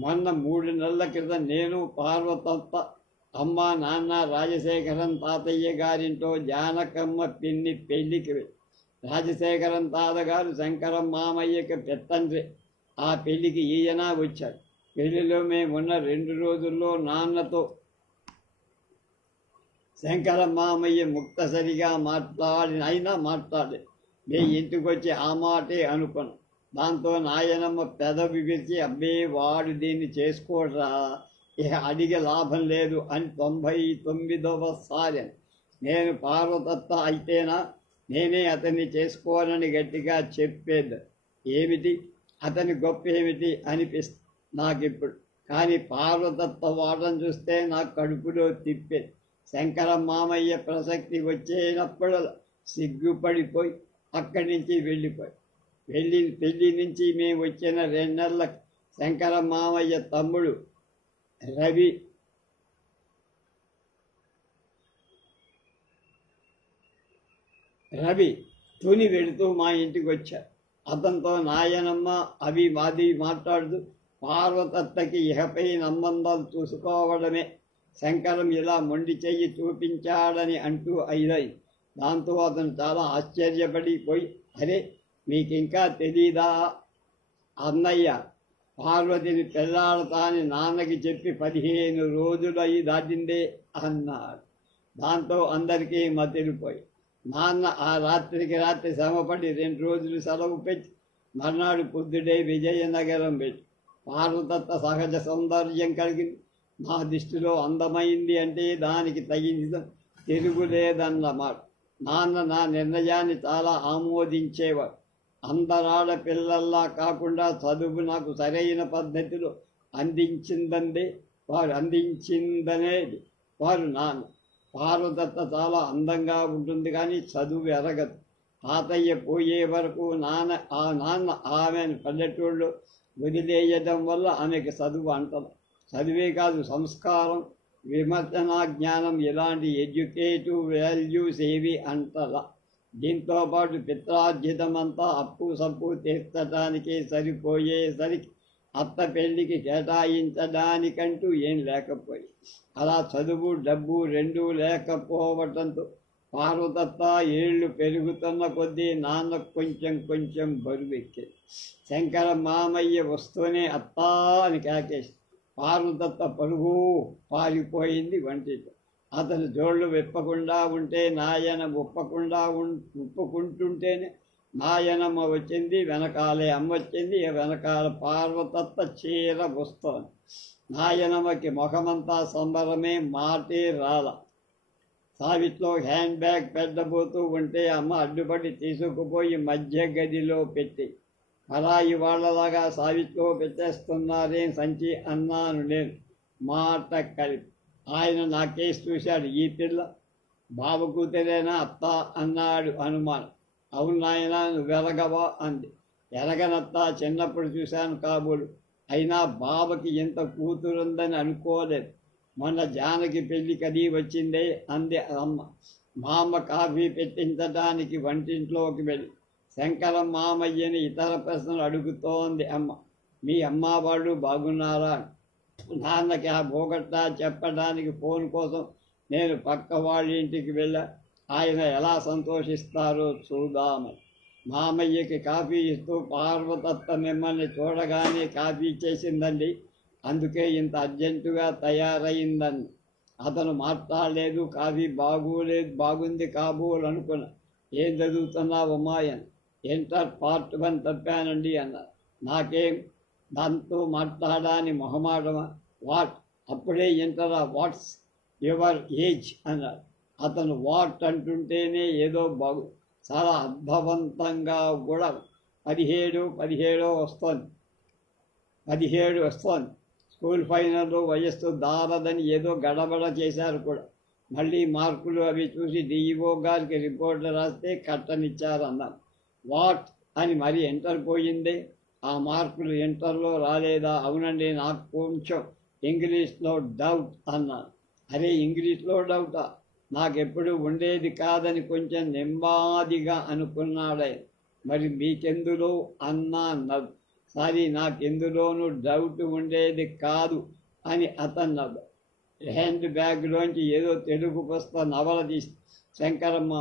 మొన్న 3 నెలల క్రితం నేను, పార్వతత్త, అమ్మ, నాన్న, రాజశేఖరం తాతయ్య గారింటో జానకమ్మ పిన్ని పెళ్లికి వెళ్ళి, రాజశేఖరం తాతగారు శంకరం మామయ్యకి పెత్తండ్రి. ఆ పెళ్లికి ఈయన వచ్చాడు. పెళ్లిలో మేమున్న 2 రోజుల్లో నాన్నతో శంకరం మామయ్య ముక్తసరిగా మాట్లాడి మే ఇంటికి వచ్చి ఆ మాటే అనుకున్నాం. దాంతో నాయనమ్మ పెదవి విరిచి, అబ్బే వాడు దీన్ని చేసుకోడరా, ఇక అడిగే లాభం లేదు అని 99వ నేను పార్వతత్త అయితేనా నేనే అతన్ని చేసుకోవాలని గట్టిగా చెప్పేది. ఏమిటి అతని గొప్ప ఏమిటి అనిపిస్తుంది నాకిప్పుడు. కానీ పార్వతత్త వాడని చూస్తే నాకు కడుపులో తిప్పేది. శంకరం మామయ్య ప్రసక్తి వచ్చేటప్పుడు సిగ్గుపడిపోయి అక్కడి నుంచి వెళ్ళిపోయి పెళ్లి నుంచి మేము వచ్చిన 2 నెలల శంకరం మామయ్య తమ్ముడు రవి తుని వెళుతూ మా ఇంటికి వచ్చారు. అతనితో నాయనమ్మ అవి మాది మాట్లాడుతూ, పార్వతత్తకి ఇహపై సంబంధాలు చూసుకోవడమే శంకరం ఇలా మొండి చెయ్యి చూపించాడని అంటూ అయింది. దాంతో అతను చాలా ఆశ్చర్యపడిపోయి, అరే మీకింకా తెలీదా అన్నయ్య, పార్వతిని పెళ్ళాడతాని నాన్నకి చెప్పి 15 రోజులు అయి దాటిందే అన్నాడు. దాంతో అందరికీ మతిరిపోయి నాన్న ఆ రాత్రికి రాత్రి శ్రమపడి 2 రోజులు సెలవు పెట్టి మర్నాడు పొద్దుడే విజయనగరం పెట్టి, పార్వతత్త సహజ సౌందర్యం కలిగింది. నా దృష్టిలో అందమైంది అంటే దానికి తగిన తిరుగులేదన్నమాట. నాన్న నా నిర్ణయాన్ని చాలా ఆమోదించేవాడు. అందరాడ పిల్లల్లా కాకుండా చదువు నాకు సరైన పద్ధతిలో అందించిందనేది వారు నాన్న. పార్వతత్త చాలా అందంగా ఉంటుంది కానీ చదువు ఎరగదు. తాతయ్య పోయే వరకు నాన్న ఆమెను పల్లెటూళ్ళు వదిలేయడం వల్ల ఆమెకు చదువు అంటదు. చదివే కాదు, సంస్కారం, విమర్శనా జ్ఞానం, ఇలాంటి ఎడ్యుకేటివ్ వాల్యూస్ ఏవి అంటలా. దీంతో పాటు పిత్రార్జితమంతా అప్పు సప్పు తీర్చడానికే సరిపోయేసరికి అత్త పెళ్లికి కేటాయించడానికంటూ ఏం లేకపోయి, అలా చదువు డబ్బు 2 లేకపోవటంతో పార్వతత్త ఏళ్ళు పెరుగుతున్న కొద్దీ నాన్న కొంచెం బరువెక్కేది. శంకర మామయ్య వస్తూనే అత్తా అని కేకేసి పార్వతత్త పరుగు పారిపోయింది వంటిలో. అతను జోళ్ళు విప్పకుండా ఉంటే నాయన ఒప్పుకుంటుంటేనే నాయనమ్మ వచ్చింది, వెనకాలే అమ్మ వచ్చింది, వెనకాల పార్వతత్త చీర వస్తోంది. నాయనమ్మకి ముఖమంతా సంబరమే, మాటే రాల. సావిట్లో హ్యాండ్ బ్యాగ్ పెట్టబోతూ ఉంటే అమ్మ అడ్డుపడి తీసుకుపోయి మధ్య గదిలో పెట్టి, పరాయి వాళ్ళలాగా సావిట్లో పెట్టేస్తున్నారేం సంచి అన్నాను నేను మాట కలిపి. ఆయన నా కేసు చూశాడు. ఈ పిల్ల బాబు కూతురేనా అత్త అన్నాడు అనుమానం. అవును నాయన, నువ్వెరగవా అంది. ఎరగనత్తా, చిన్నప్పుడు చూశాను కాబోలు, అయినా బాబకి ఎంత కూతురుందని అనుకోలేదు. మొన్న జానకి పెళ్లి కదీ వచ్చిందే అంది అమ్మ. మా అమ్మ కాఫీ పెట్టించడానికి వంటింట్లోకి వెళ్ళి శంకరం మామయ్యని ఇతర ప్రశ్నలు అడుగుతోంది అమ్మ. మీ అమ్మ వాళ్ళు బాగున్నారా? నాన్నకి ఆ బోగట్టా చెప్పడానికి ఫోన్ కోసం నేను పక్క వాళ్ళ ఇంటికి వెళ్ళా. ఆయన ఎలా సంతోషిస్తారో చూద్దామని. మామయ్యకి కాఫీ ఇస్తూ, పార్వతత్త మిమ్మల్ని చూడగానే కాఫీ చేసిందండి, అందుకే ఇంత అర్జెంటుగా తయారైందని. అతను మాట్లాడలేదు. కాఫీ బాగుంది కాబోలు అనుకున్నా. ఏం చదువుతున్నావు అమ్మాయని. ఇంటర్ పార్ట్ 1 తప్పానండి అన్నారు. నాకేం దాంతో మాట్లాడాని మొహమాటమా? వాట్, అప్పుడే ఇంటరా? వాట్స్ యువర్ ఏజ్ అన్నారు. అతను వాట్ అంటుంటేనే ఏదో చాలా అర్థవంతంగా కూడా 17 వస్తోంది. 17 వస్తోంది. స్కూల్ ఫైనల్లో వయస్సు దారదని ఏదో గడబడ చేశారు కూడా. మళ్ళీ మార్కులు అవి చూసి డిఈఓ గారికి రిపోర్ట్లు రాస్తే కట్టనిచ్చారు అన్నారు. వాట్ అని మరి ఇంటర్ పోయిందే, ఆ మార్కులు ఇంటర్లో రాలేదా? అవునండి, నాకు కొంచెం ఇంగ్లీష్లో డౌట్ అన్నాను. అరే ఇంగ్లీష్లో డౌటా? నాకెప్పుడు ఉండేది కాదని కొంచెం నెమ్మదిగా అనుకున్నాడే. మరి మీకెందులో అన్నా నవ్వు. సారీ, నాకెందులోనూ డౌట్ ఉండేది కాదు అని అతన్నది. హ్యాండ్ బ్యాగ్లోంచి ఏదో తెలుగు పుస్తక నవల తీసి శంకరమ్మ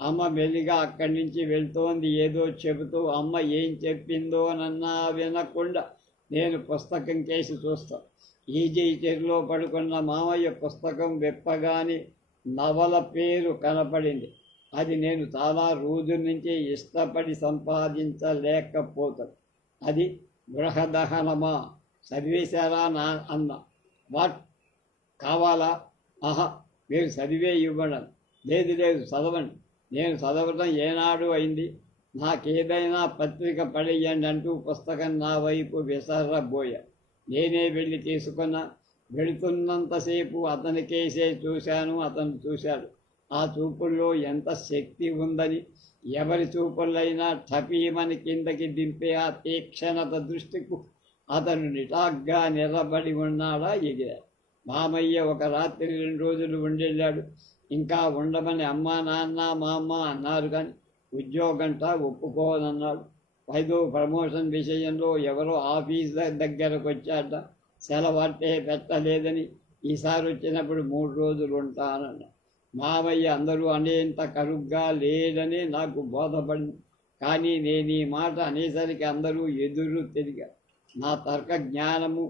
అమ్మ మెల్లిగా అక్కడి నుంచి వెళ్తోంది ఏదో చెబుతూ. అమ్మ ఏం చెప్పిందో నన్నా వినకుండా నేను పుస్తకం కేసి చూస్తాను. ఈజీ చెరులో పడుకున్న మామయ్య పుస్తకం విప్పగానే నవల పేరు కనపడింది. అది నేను చాలా రోజుల నుంచి ఇష్టపడి సంపాదించలేకపోతాను. అది గృహదహనమా. చదివేశారా నా అన్న. వాట్ కావాలా? ఆహా, మీరు చదివే ఇవ్వడం. లేదు లేదు, చదవండి. నేను చదవడం ఏనాడు అయింది. నాకేదైనా పత్రిక పడేయండి అంటూ పుస్తకం నా వైపు విసరబోయా. నేనే వెళ్ళి తీసుకున్నా. వెళుతున్నంతసేపు అతనికేసే చూశాను. అతను చూశాడు. ఆ చూపుల్లో ఎంత శక్తి ఉందని, ఎవరి చూపులైనా టపీమని కిందకి దింపే ఆ తీక్షణత దృష్టికు అతను నిటాగ్గా నిలబడి ఉన్నాడా ఎగిరాడు. మామయ్య ఒక రాత్రి 2 రోజులు ఉండెళ్ళాడు. ఇంకా ఉండమని అమ్మా నాన్న మా అమ్మ అన్నారు, కానీ ఉద్యోగంట ఒప్పుకోనన్నాడు. 5వ ప్రమోషన్ విషయంలో ఎవరో ఆఫీసర్ దగ్గరకు వచ్చాట. సెలవట్టే పెట్టలేదని ఈసారి వచ్చినప్పుడు 3 రోజులు ఉంటానన్న. మామయ్య అందరూ అనేంత కరుగ్గా లేదని నాకు బోధపడింది. కానీ నేను ఈ మాట అనేసరికి అందరూ ఎదురు తిరిగారు. నా తర్క జ్ఞానము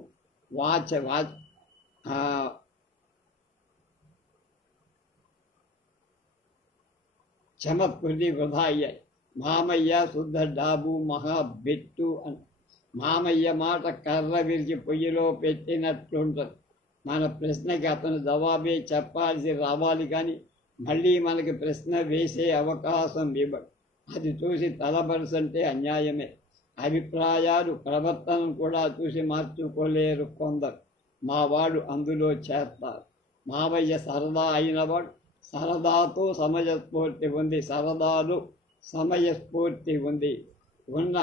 చమత్కృతి వృధా అయ్యాయి. మామయ్య శుద్ధ డాబు మహాబెట్టు అని. మామయ్య మాట కర్ర విరిచి పొయ్యిలో పెట్టినట్లుంటుంది. మన ప్రశ్నకి అతను జవాబే చెప్పాల్సి రావాలి, కానీ మళ్ళీ మనకి ప్రశ్న వేసే అవకాశం ఇవ్వడు. అది చూసి తలబరుసంటే అన్యాయమే. అభిప్రాయాలు ప్రవర్తనను కూడా చూసి మార్చుకోలేరు కొందరు. మా వాడు అందులో చేస్తారు. మావయ్య సరదా అయినవాడు. సరదాతో సమయస్ఫూర్తి ఉంది. సరదాలో సమయస్ఫూర్తి ఉంది. ఉన్న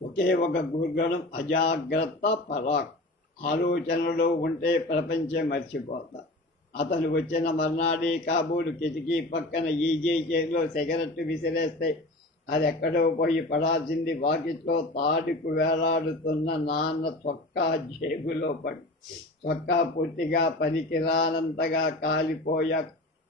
ఒకే ఒక గుర్గణం అజాగ్రత్త పరాక్. ఆలోచనలో ఉంటే ప్రపంచం మర్చిపోతా. అతను వచ్చిన మర్నాడే కాబూలు కిటికీ పక్కన ఈజీ చైర్లో సిగరెట్ విసిరేస్తే అది ఎక్కడో పోయి పడాల్సింది వాకిట్లో తాడుకు వేలాడుతున్న నాన్న చొక్కా జేబులో పడి. చొక్కా పూర్తిగా పనికిరానంతగా కాలిపోయా.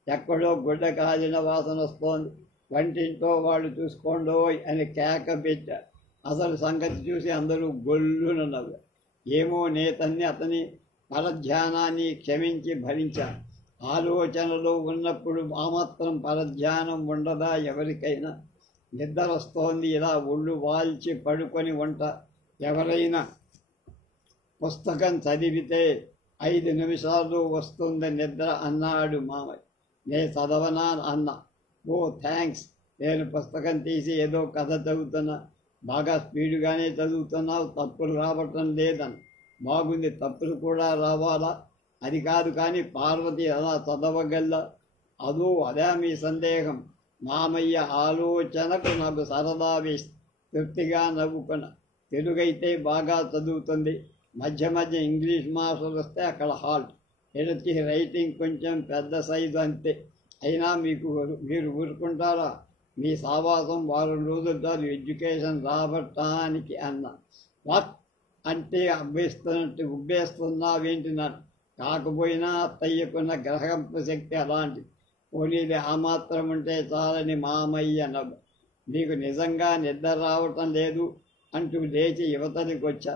ఎక్కడో గుడ్డ కాలిన వాసన వస్తోంది. వంటింట్లో వాళ్ళు చూసుకోండోయ్ అని కేక పెట్టారు. అసలు సంగతి చూసి అందరూ గొల్లున నవ్వారు. ఏమో నేతన్ని అతని పరధ్యానాన్ని క్షమించి భరించాను. ఆలోచనలో ఉన్నప్పుడు మామాత్రం పరధ్యానం ఉండదా ఎవరికైనా? నిద్ర వస్తోంది, ఇలా ఒళ్ళు వాల్చి పడుకొని ఉంట. ఎవరైనా పుస్తకం చదివితే 5 నిమిషాలు వస్తుంది నిద్ర అన్నాడు మామయ్య. నే చదవనా అన్నా. ఓ థ్యాంక్స్. నేను పుస్తకం తీసి ఏదో కథ చదువుతున్నా. బాగా స్పీడ్గానే చదువుతున్నావు, తప్పులు రావటం లేదన్న. బాగుంది, తప్పులు కూడా రావాలా? అది కాదు, కానీ పార్వతి అలా చదవగల్లా? అదే మీ సందేహం. మామయ్య ఆలోచనకు నాకు సరదా వేసి తృప్తిగా నవ్వుకున్నా. తెలుగైతే బాగా చదువుతుంది. మధ్య మధ్య ఇంగ్లీష్ మాటలు వస్తే అక్కడ హాల్ట్. ఎడతి రైటింగ్ కొంచెం పెద్ద సైజు అంతే. అయినా మీరు ఊరుకుంటారా? మీ సావాసం 4 రోజులతో ఎడ్యుకేషన్ రాబట్టడానికి అన్నా. వాట్ అంటే ఉబ్బేస్తున్నావేంటి నన్ను? కాకపోయినా అత్తయ్యకున్న గ్రహంపు శక్తి అలాంటిది. పోనీది ఆ మాత్రం ఉంటే చాలని మామయ్య నవ్వు. నీకు నిజంగా నిద్ర రావటం లేదు అంటూ లేచి యువతనికి వచ్చా.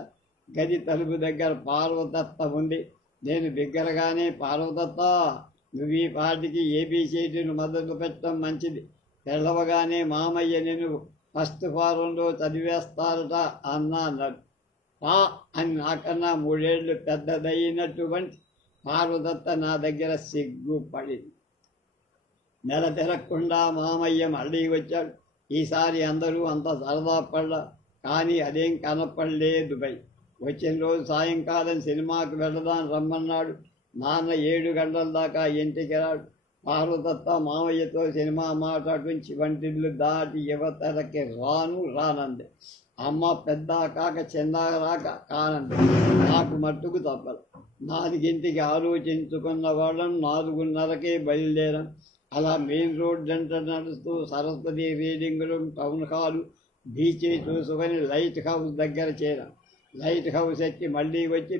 గది తలుపు దగ్గర పార్వతత్త ఉంది. నేను బిగ్గరగానే, పార్వతత్త, నువ్వు ఈ పాటికి ఏబీసీడీలు మొదలు పెట్టడం మంచిది. తెల్లవగానే మామయ్య నేను ఫస్ట్ ఫారంలో చదివేస్తారట అన్నాడు. పా అని నాకన్నా 3 ఏళ్ళు పెద్దదైనటువంటి పార్వతత్త నా దగ్గర సిగ్గుపడింది. నెల తిరగకుండా మామయ్య మళ్ళీ వచ్చాడు. ఈసారి అందరూ అంత సరదా పడ్డా, కానీ అదేం కనపడలేదు. వచ్చిన రోజు సాయంకాలం సినిమాకు వెళదాం రమ్మన్నాడు. నాన్న 7 గంటల దాకా ఇంటికి రాడు. పార్వతత్త మామయ్యతో సినిమా మాట్లాడించి వంటిల్లు దాటి యువతలకి రానంది. అమ్మ పెద్ద కాక చిన్న రాక కానంది. నాకు మట్టుకు తప్పదు. 4ంటికి ఆలోచించుకున్న వాళ్ళం 4:30కే బయలుదేరాం. అలా మెయిన్ రోడ్ వెంట నడుస్తూ Saraswati reading room, town hall, beach చూసుకొని లైట్ హౌస్ దగ్గర చేరాం. లైట్ హౌస్ ఎక్కి మళ్ళీ వచ్చి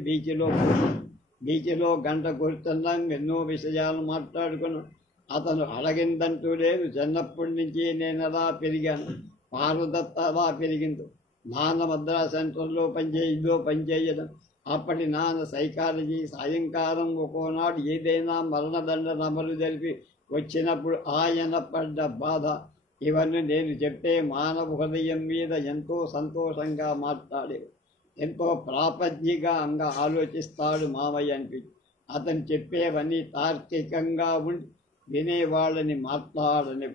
బీచ్లో గంట కూర్చున్నాం. ఎన్నో విషయాలు మాట్లాడుకున్నాం. అతను అడగిందంటూ లేదు. చిన్నప్పటి నుంచి నేను అలా పెరిగాను. పార్వదత్త అలా పెరిగింది. నాన్న మద్రాస్ సెంటర్లో పనిచేయడం. అప్పటి నాన్న సైకాలజీ. సాయంకాలం ఒక్కోనాడు ఏదైనా మరణదండన అమలు జరిపి వచ్చినప్పుడు ఆయన పడ్డ బాధ. ఇవన్నీ నేను చెప్పే మానవ హృదయం మీద ఎంతో సంతోషంగా మాట్లాడేవి. ఎంతో ప్రాపంచికంగా ఆలోచిస్తాడు మామయ్య అనిపించి. అతను చెప్పేవన్నీ తార్కికంగా ఉండి వినేవాళ్ళని మాట్లాడని.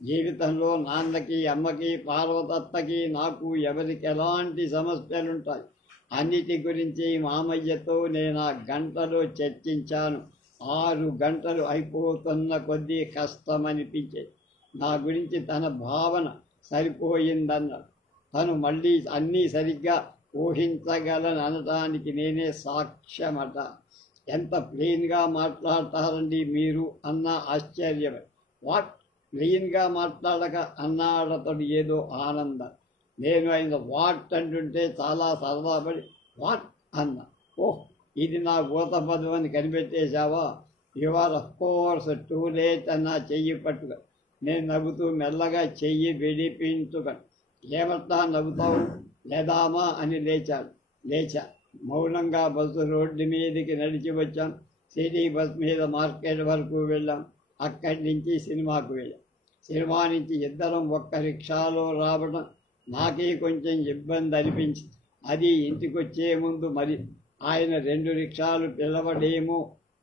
జీవితంలో నాన్నకి, అమ్మకి, పార్వతత్తకి, నాకు ఎవరికి ఎలాంటి సమస్యలుంటాయి అన్నిటి గురించి మామయ్యతో నేను ఆ గంటలో చర్చించాను. 6 గంటలు అయిపోతున్న కొద్దీ కష్టమనిపించేది. నా గురించి తన భావన సరిపోయిందన్నాడు. తను మళ్ళీ అన్నీ సరిగ్గా ఊహించగలను అనటానికి నేనే సాక్ష్యమట. ఎంత ప్లెయిన్గా మాట్లాడతారండి మీరు అన్న ఆశ్చర్యమే. వాట్ ప్లెయిన్గా మాట్లాడక అన్నాడతడు ఏదో ఆనందం. నేను ఆయన వాట్ అంటుంటే చాలా సరదాపడి వాట్ అన్నా. ఓహ్, ఇది నా భూత పదం అని కనిపెట్టేశావా? You are of course too late అన్నా చెయ్యి పట్టుగా. నేను నవ్వుతూ మెల్లగా చెయ్యి విడిపించుక. ఏమట్టా నవ్వుతావు లేదామా అని లేచా. మౌనంగా బస్సు రోడ్డు మీదకి నడిచి వచ్చాం. సిటీ బస్ మీద మార్కెట్ వరకు వెళ్ళాం. అక్కడి నుంచి సినిమాకు వెళ్ళాం. సినిమా నుంచి ఇద్దరం ఒక్క రిక్షాలో రావడం నాకే కొంచెం ఇబ్బంది అనిపించింది. అది ఇంటికొచ్చే ముందు మరి ఆయన 2 రిక్షాలు పిలవడేమో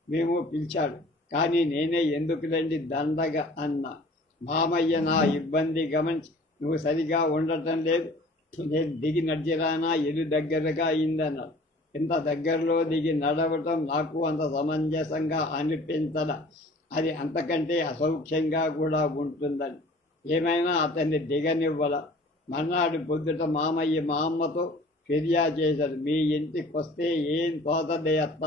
మేము పిలిచాడు. కానీ నేనే ఎందుకులండి దండగా అన్నా. మామయ్య నా ఇబ్బంది గమనించి నువ్వు సరిగా ఉండటం లేదు, నేను దిగి నడిచిరానా, ఇల్లు దగ్గరగా అయిందన్నాడు. ఇంత దగ్గరలో దిగి నడవటం నాకు అంత సమంజసంగా అనిపించల. అది అంతకంటే అసౌఖ్యంగా కూడా ఉంటుందని ఏమైనా అతన్ని దిగనివ్వల. మర్నాడు పొద్దుట మామయ్య మా అమ్మతో ఫిర్యాదు చేశాడు. మీ ఇంటికి వస్తే ఏం తోతదే అత్త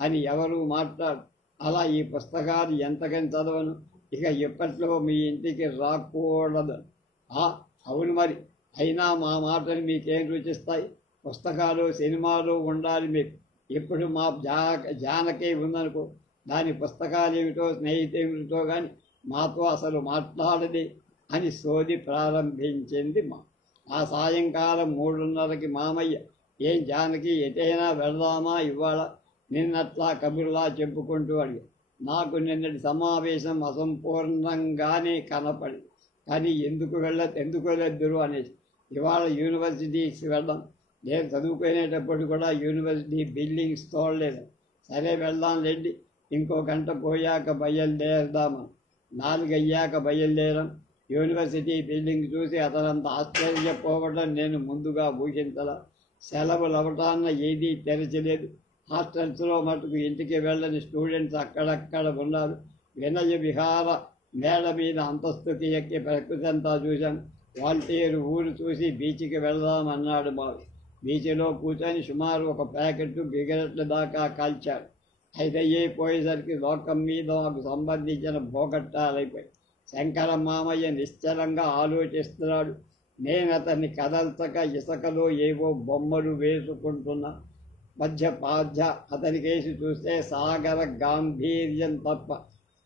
అని ఎవరు మాట్లాడు. అలా ఈ పుస్తకాలు ఎంతకని చదవను, ఇక ఎప్పట్లో మీ ఇంటికి రాకూడదు. అవును మరి, అయినా మా మాటలు మీకేం రుచిస్తాయి? పుస్తకాలు సినిమాలు ఉండాలి మీకు. ఇప్పుడు మా జానకే ఉందనుకో, దాని పుస్తకాలు ఏమిటో స్నేహితులతో కానీ మాతో అసలు మాట్లాడది అని సోది ప్రారంభించింది మా. ఆ సాయంకాలం 3:30కి మామయ్య, ఏం జానకి ఎటైనా వెళదామా ఇవాళ? నిన్నట్లా కబుర్లా చెప్పుకుంటూ అడిగి. నాకు నిన్నటి సమావేశం అసంపూర్ణంగానే కనపడి, కానీ ఎందుకు వెళ్ళొద్దురు అనేసి. ఇవాళ యూనివర్సిటీకి వెళ్దాం. నేను చదువుకునేటప్పుడు కూడా యూనివర్సిటీ బిల్డింగ్స్ చూడలేదు. సరే వెళ్దాం లేండి, ఇంకో గంట పోయాక బయలుదేరదామా. 4 అయ్యాక బయలుదేరాం. యూనివర్సిటీ బిల్డింగ్ చూసి అతనంత ఆశ్చర్యపోవడం నేను ముందుగా ఊహించాల. సెలవులు అవటాన్న ఏదీ తెరచలేదు. హాస్టల్స్లో మటుకు ఇంటికి వెళ్ళని స్టూడెంట్స్ అక్కడక్కడ ఉన్నారు. వినయ విహార మేడ మీద అంతస్తుకి ఎక్కి ప్రకృతి అంతా చూశాం. వాల్తేరు ఊరు చూసి బీచ్కి వెళ్దామన్నాడు బాబు. బీచ్లో కూర్చొని సుమారు 1 ప్యాకెట్ బిగరెట్ల దాకా కాల్చాడు. 5 అయిపోయేసరికి లోకం మీద మాకు సంబంధించిన భోగట్టాలైపోయి. శంకర మామయ్య నిశ్చలంగా ఆలోచిస్తున్నాడు. నేను అతన్ని కదల్చక ఇసుకలో ఏవో బొమ్మలు వేసుకుంటున్నా. మధ్య అతనికేసి చూస్తే సాగర గాంభీర్యం తప్ప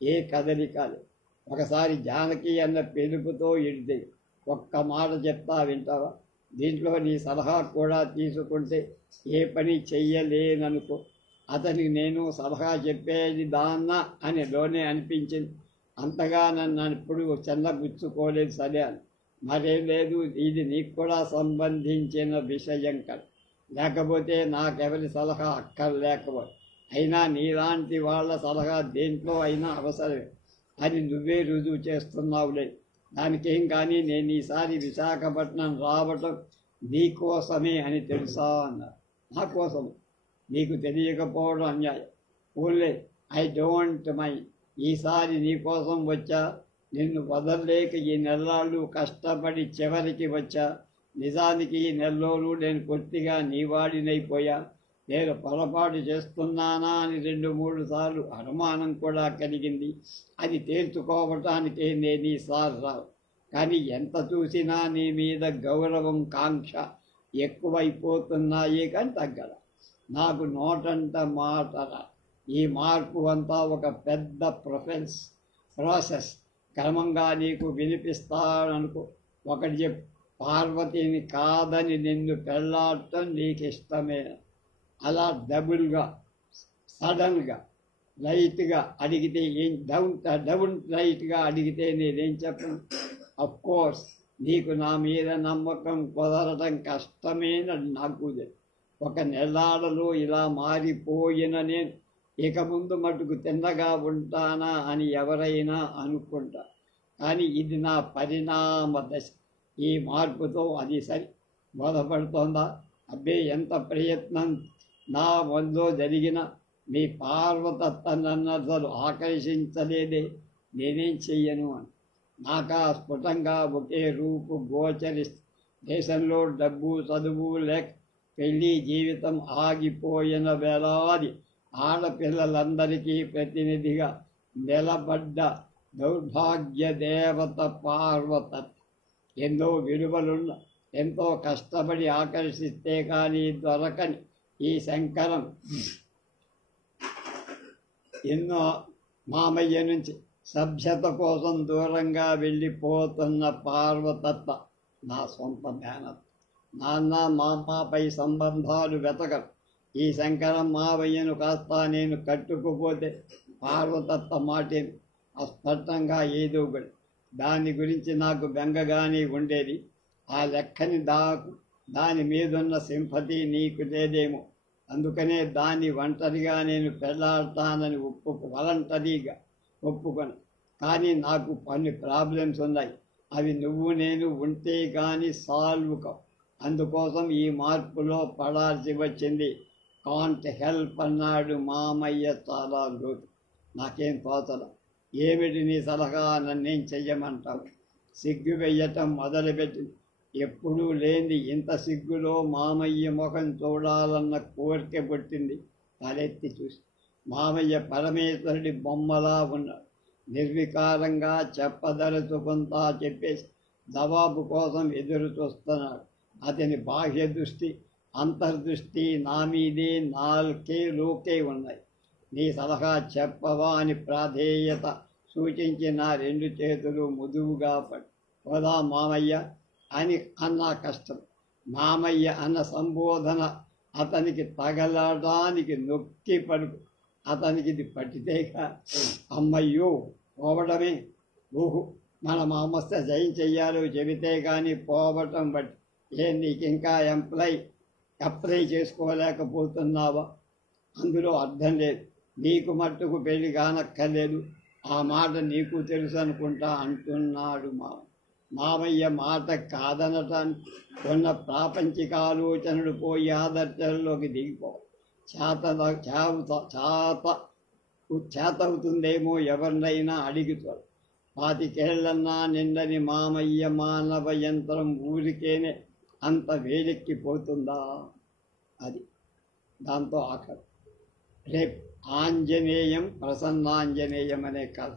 ఏ కదలికాలి. ఒకసారి జానకి అన్న పిలుపుతో ఇడితే, ఒక్క మాట చెప్తా వింటావా? దీంట్లో నీ సలహా కూడా తీసుకుంటే ఏ పని చెయ్యలేననుకో. అతనికి నేను సలహా చెప్పేది దాన్నా అని లోనే అనిపించింది. అంతగా నన్ను ఎప్పుడు చెన్నబుచ్చుకోలేదు. సరే అని. మరేం లేదు, ఇది నీకు కూడా సంబంధించిన విషయం కదా. లేకపోతే నాకెవరి సలహా అక్కర్లేకపోయి. అయినా నీలాంటి వాళ్ళ సలహా దేంట్లో అయినా అవసరమే అని నువ్వే రుజువు చేస్తున్నావులే. దానికేం కానీ నేను ఈసారి విశాఖపట్నం రావటం నీకోసమే అని తెలుసా అన్నారు. నా కోసం? నీకు తెలియకపోవడం అన్యాయం. Only I don't mind. ఈసారి నీకోసం వచ్చా. నిన్ను వదలలేక ఈ నెలలు కష్టపడి చివరికి వచ్చా. నిజానికి ఈ నెలలోనూ నేను పూర్తిగా నీవాడినైపోయా. నేను పొరపాటు చేస్తున్నానా అని 2-3 సార్లు అనుమానం కూడా కలిగింది. అది తేల్చుకోవటానికే నేను ఈసారి రావు. కానీ ఎంత చూసినా నీ మీద గౌరవం, కాంక్ష ఎక్కువైపోతున్నాయి కానీ తగ్గల. నాకు నోటంట మాటల. ఈ మార్పు అంతా ఒక పెద్ద ప్రాసెస్. క్రమంగా నీకు వినిపిస్తాననుకో. ఒకటి చెప్పు, పార్వతిని కాదని నిన్ను పెళ్ళాడటం నీకు ఇష్టమే. అలా డబుల్గా సడన్గా లైట్గా అడిగితే డౌన్ లైట్గా అడిగితే నేనేం చెప్పను? అఫ్కోర్స్ నీకు నా మీద నమ్మకం కుదరటం కష్టమేనని నాకు తెలుసు. ఒక నెలాడలో ఇలా మారిపోయిన నేను ఇక ముందు మటుకు తిన్నగా ఉంటానా అని ఎవరైనా అనుకుంటా. కానీ ఇది నా పరిణామ దశ. ఈ మార్పుతో అది సరి బోధపడుతోందా? అబ్బే, ఎంత ప్రయత్నం నా వల్ల జరిగిన మీ పార్వతత్వ నన్ను అసలు ఆకర్షించలేదే. నేనేం చెయ్యను అని నాకా స్ఫుటంగా ఒకే రూపు గోచరిస్తుంది. దేశంలో డబ్బు, చదువు లేక పెళ్లి జీవితం ఆగిపోయిన వేలాది ఆడపిల్లలందరికీ ప్రతినిధిగా నిలబడ్డ దౌర్భాగ్య దేవత పార్వతత్వ. ఎన్నో విలువలున్న, ఎంతో కష్టపడి ఆకర్షిస్తే కానీ దొరకని ఈ శంకరం ఎన్నో మామయ్య నుంచి సభ్యత కోసం దూరంగా వెళ్ళిపోతున్న పార్వతత్వ నా సొంత మేనత్. నాన్న మామపై సంబంధాలు వెతకరు. ఈ శంకరం మావయ్యను కాస్త నేను కట్టుకుపోతే పార్వతత్వ మాటేమి అస్పష్టంగా ఏదో ఒకటి. దాని గురించి నాకు బెంగగానే ఉండేది. ఆ లెక్కని దాని మీదున్న సింపతి నీకు లేదేమో. అందుకనే దాన్ని ఒంటరిగా నేను పెళ్ళాడతానని వాలంటరీగా ఒప్పుకొను. కానీ నాకు కొన్ని ప్రాబ్లమ్స్ ఉన్నాయి. అవి నువ్వు నేను ఉంటే కానీ సాల్వ్ కావు. అందుకోసం ఈ మార్పులో పడాల్సి వచ్చింది. కాంట్ హెల్ప్ అన్నాడు మామయ్య చాలా లోతు. నాకేం తోచడం. ఏమిటి నీ సలహా? నన్నేం చెయ్యమంటావు? సిగ్గు వెయ్యటం మొదలుపెట్టింది. ఎప్పుడూ లేని ఇంత సిగ్గులో మామయ్య ముఖం చూడాలన్న కోరిక పుట్టింది. తలెత్తి చూసి మామయ్య పరమేశ్వరుడి బొమ్మలా ఉన్నాడు. నిర్వికారంగా చెప్పదలుచుకుంటా చెప్పేసి జవాబు కోసం ఎదురు చూస్తున్నాడు. అతని బాహ్య దృష్టి, అంతర్దృష్టి నా మీదే, లోకే ఉన్నాయి. నీ సలహా చెప్పవా అని ప్రాధేయత సూచించి నా 2 చేతులు ముదువుగా పడి పోదా మామయ్య అని అన్నా కష్టం. మామయ్య అన్న సంబోధన అతనికి తగలడానికి నొక్కి పడుకు. అతనికి ఇది పట్టితేగా అమ్మయ్యో పోవడమే. ఊహు, మన మామస్య జయం చెయ్యాలో చెబితే కానీ పోవటం బట్టి నీకు ఇంకా అప్లై చేసుకోలేకపోతున్నావా? అందులో అర్థం లేదు. నీకు మట్టుకు పెళ్లి కానక్కర్లేదు. ఆ మాట నీకు తెలుసు అనుకుంటా అంటున్నాడు మామయ్య. మాట కాదనటానికి ఉన్న ప్రాపంచిక ఆలోచనలు పోయి ఆదర్శంలోకి దిగిపోవాలి. చేతవుతుందేమో ఎవరినైనా అడిగితారు. 25 నిండని మామయ్య మానవ యంత్రం ఊరికేనే అంత వేడెక్కిపోతుందా? అది దాంతో ఆఖరు. రేపు ఆంజనేయం ప్రసన్నాంజనేయం అనే కథ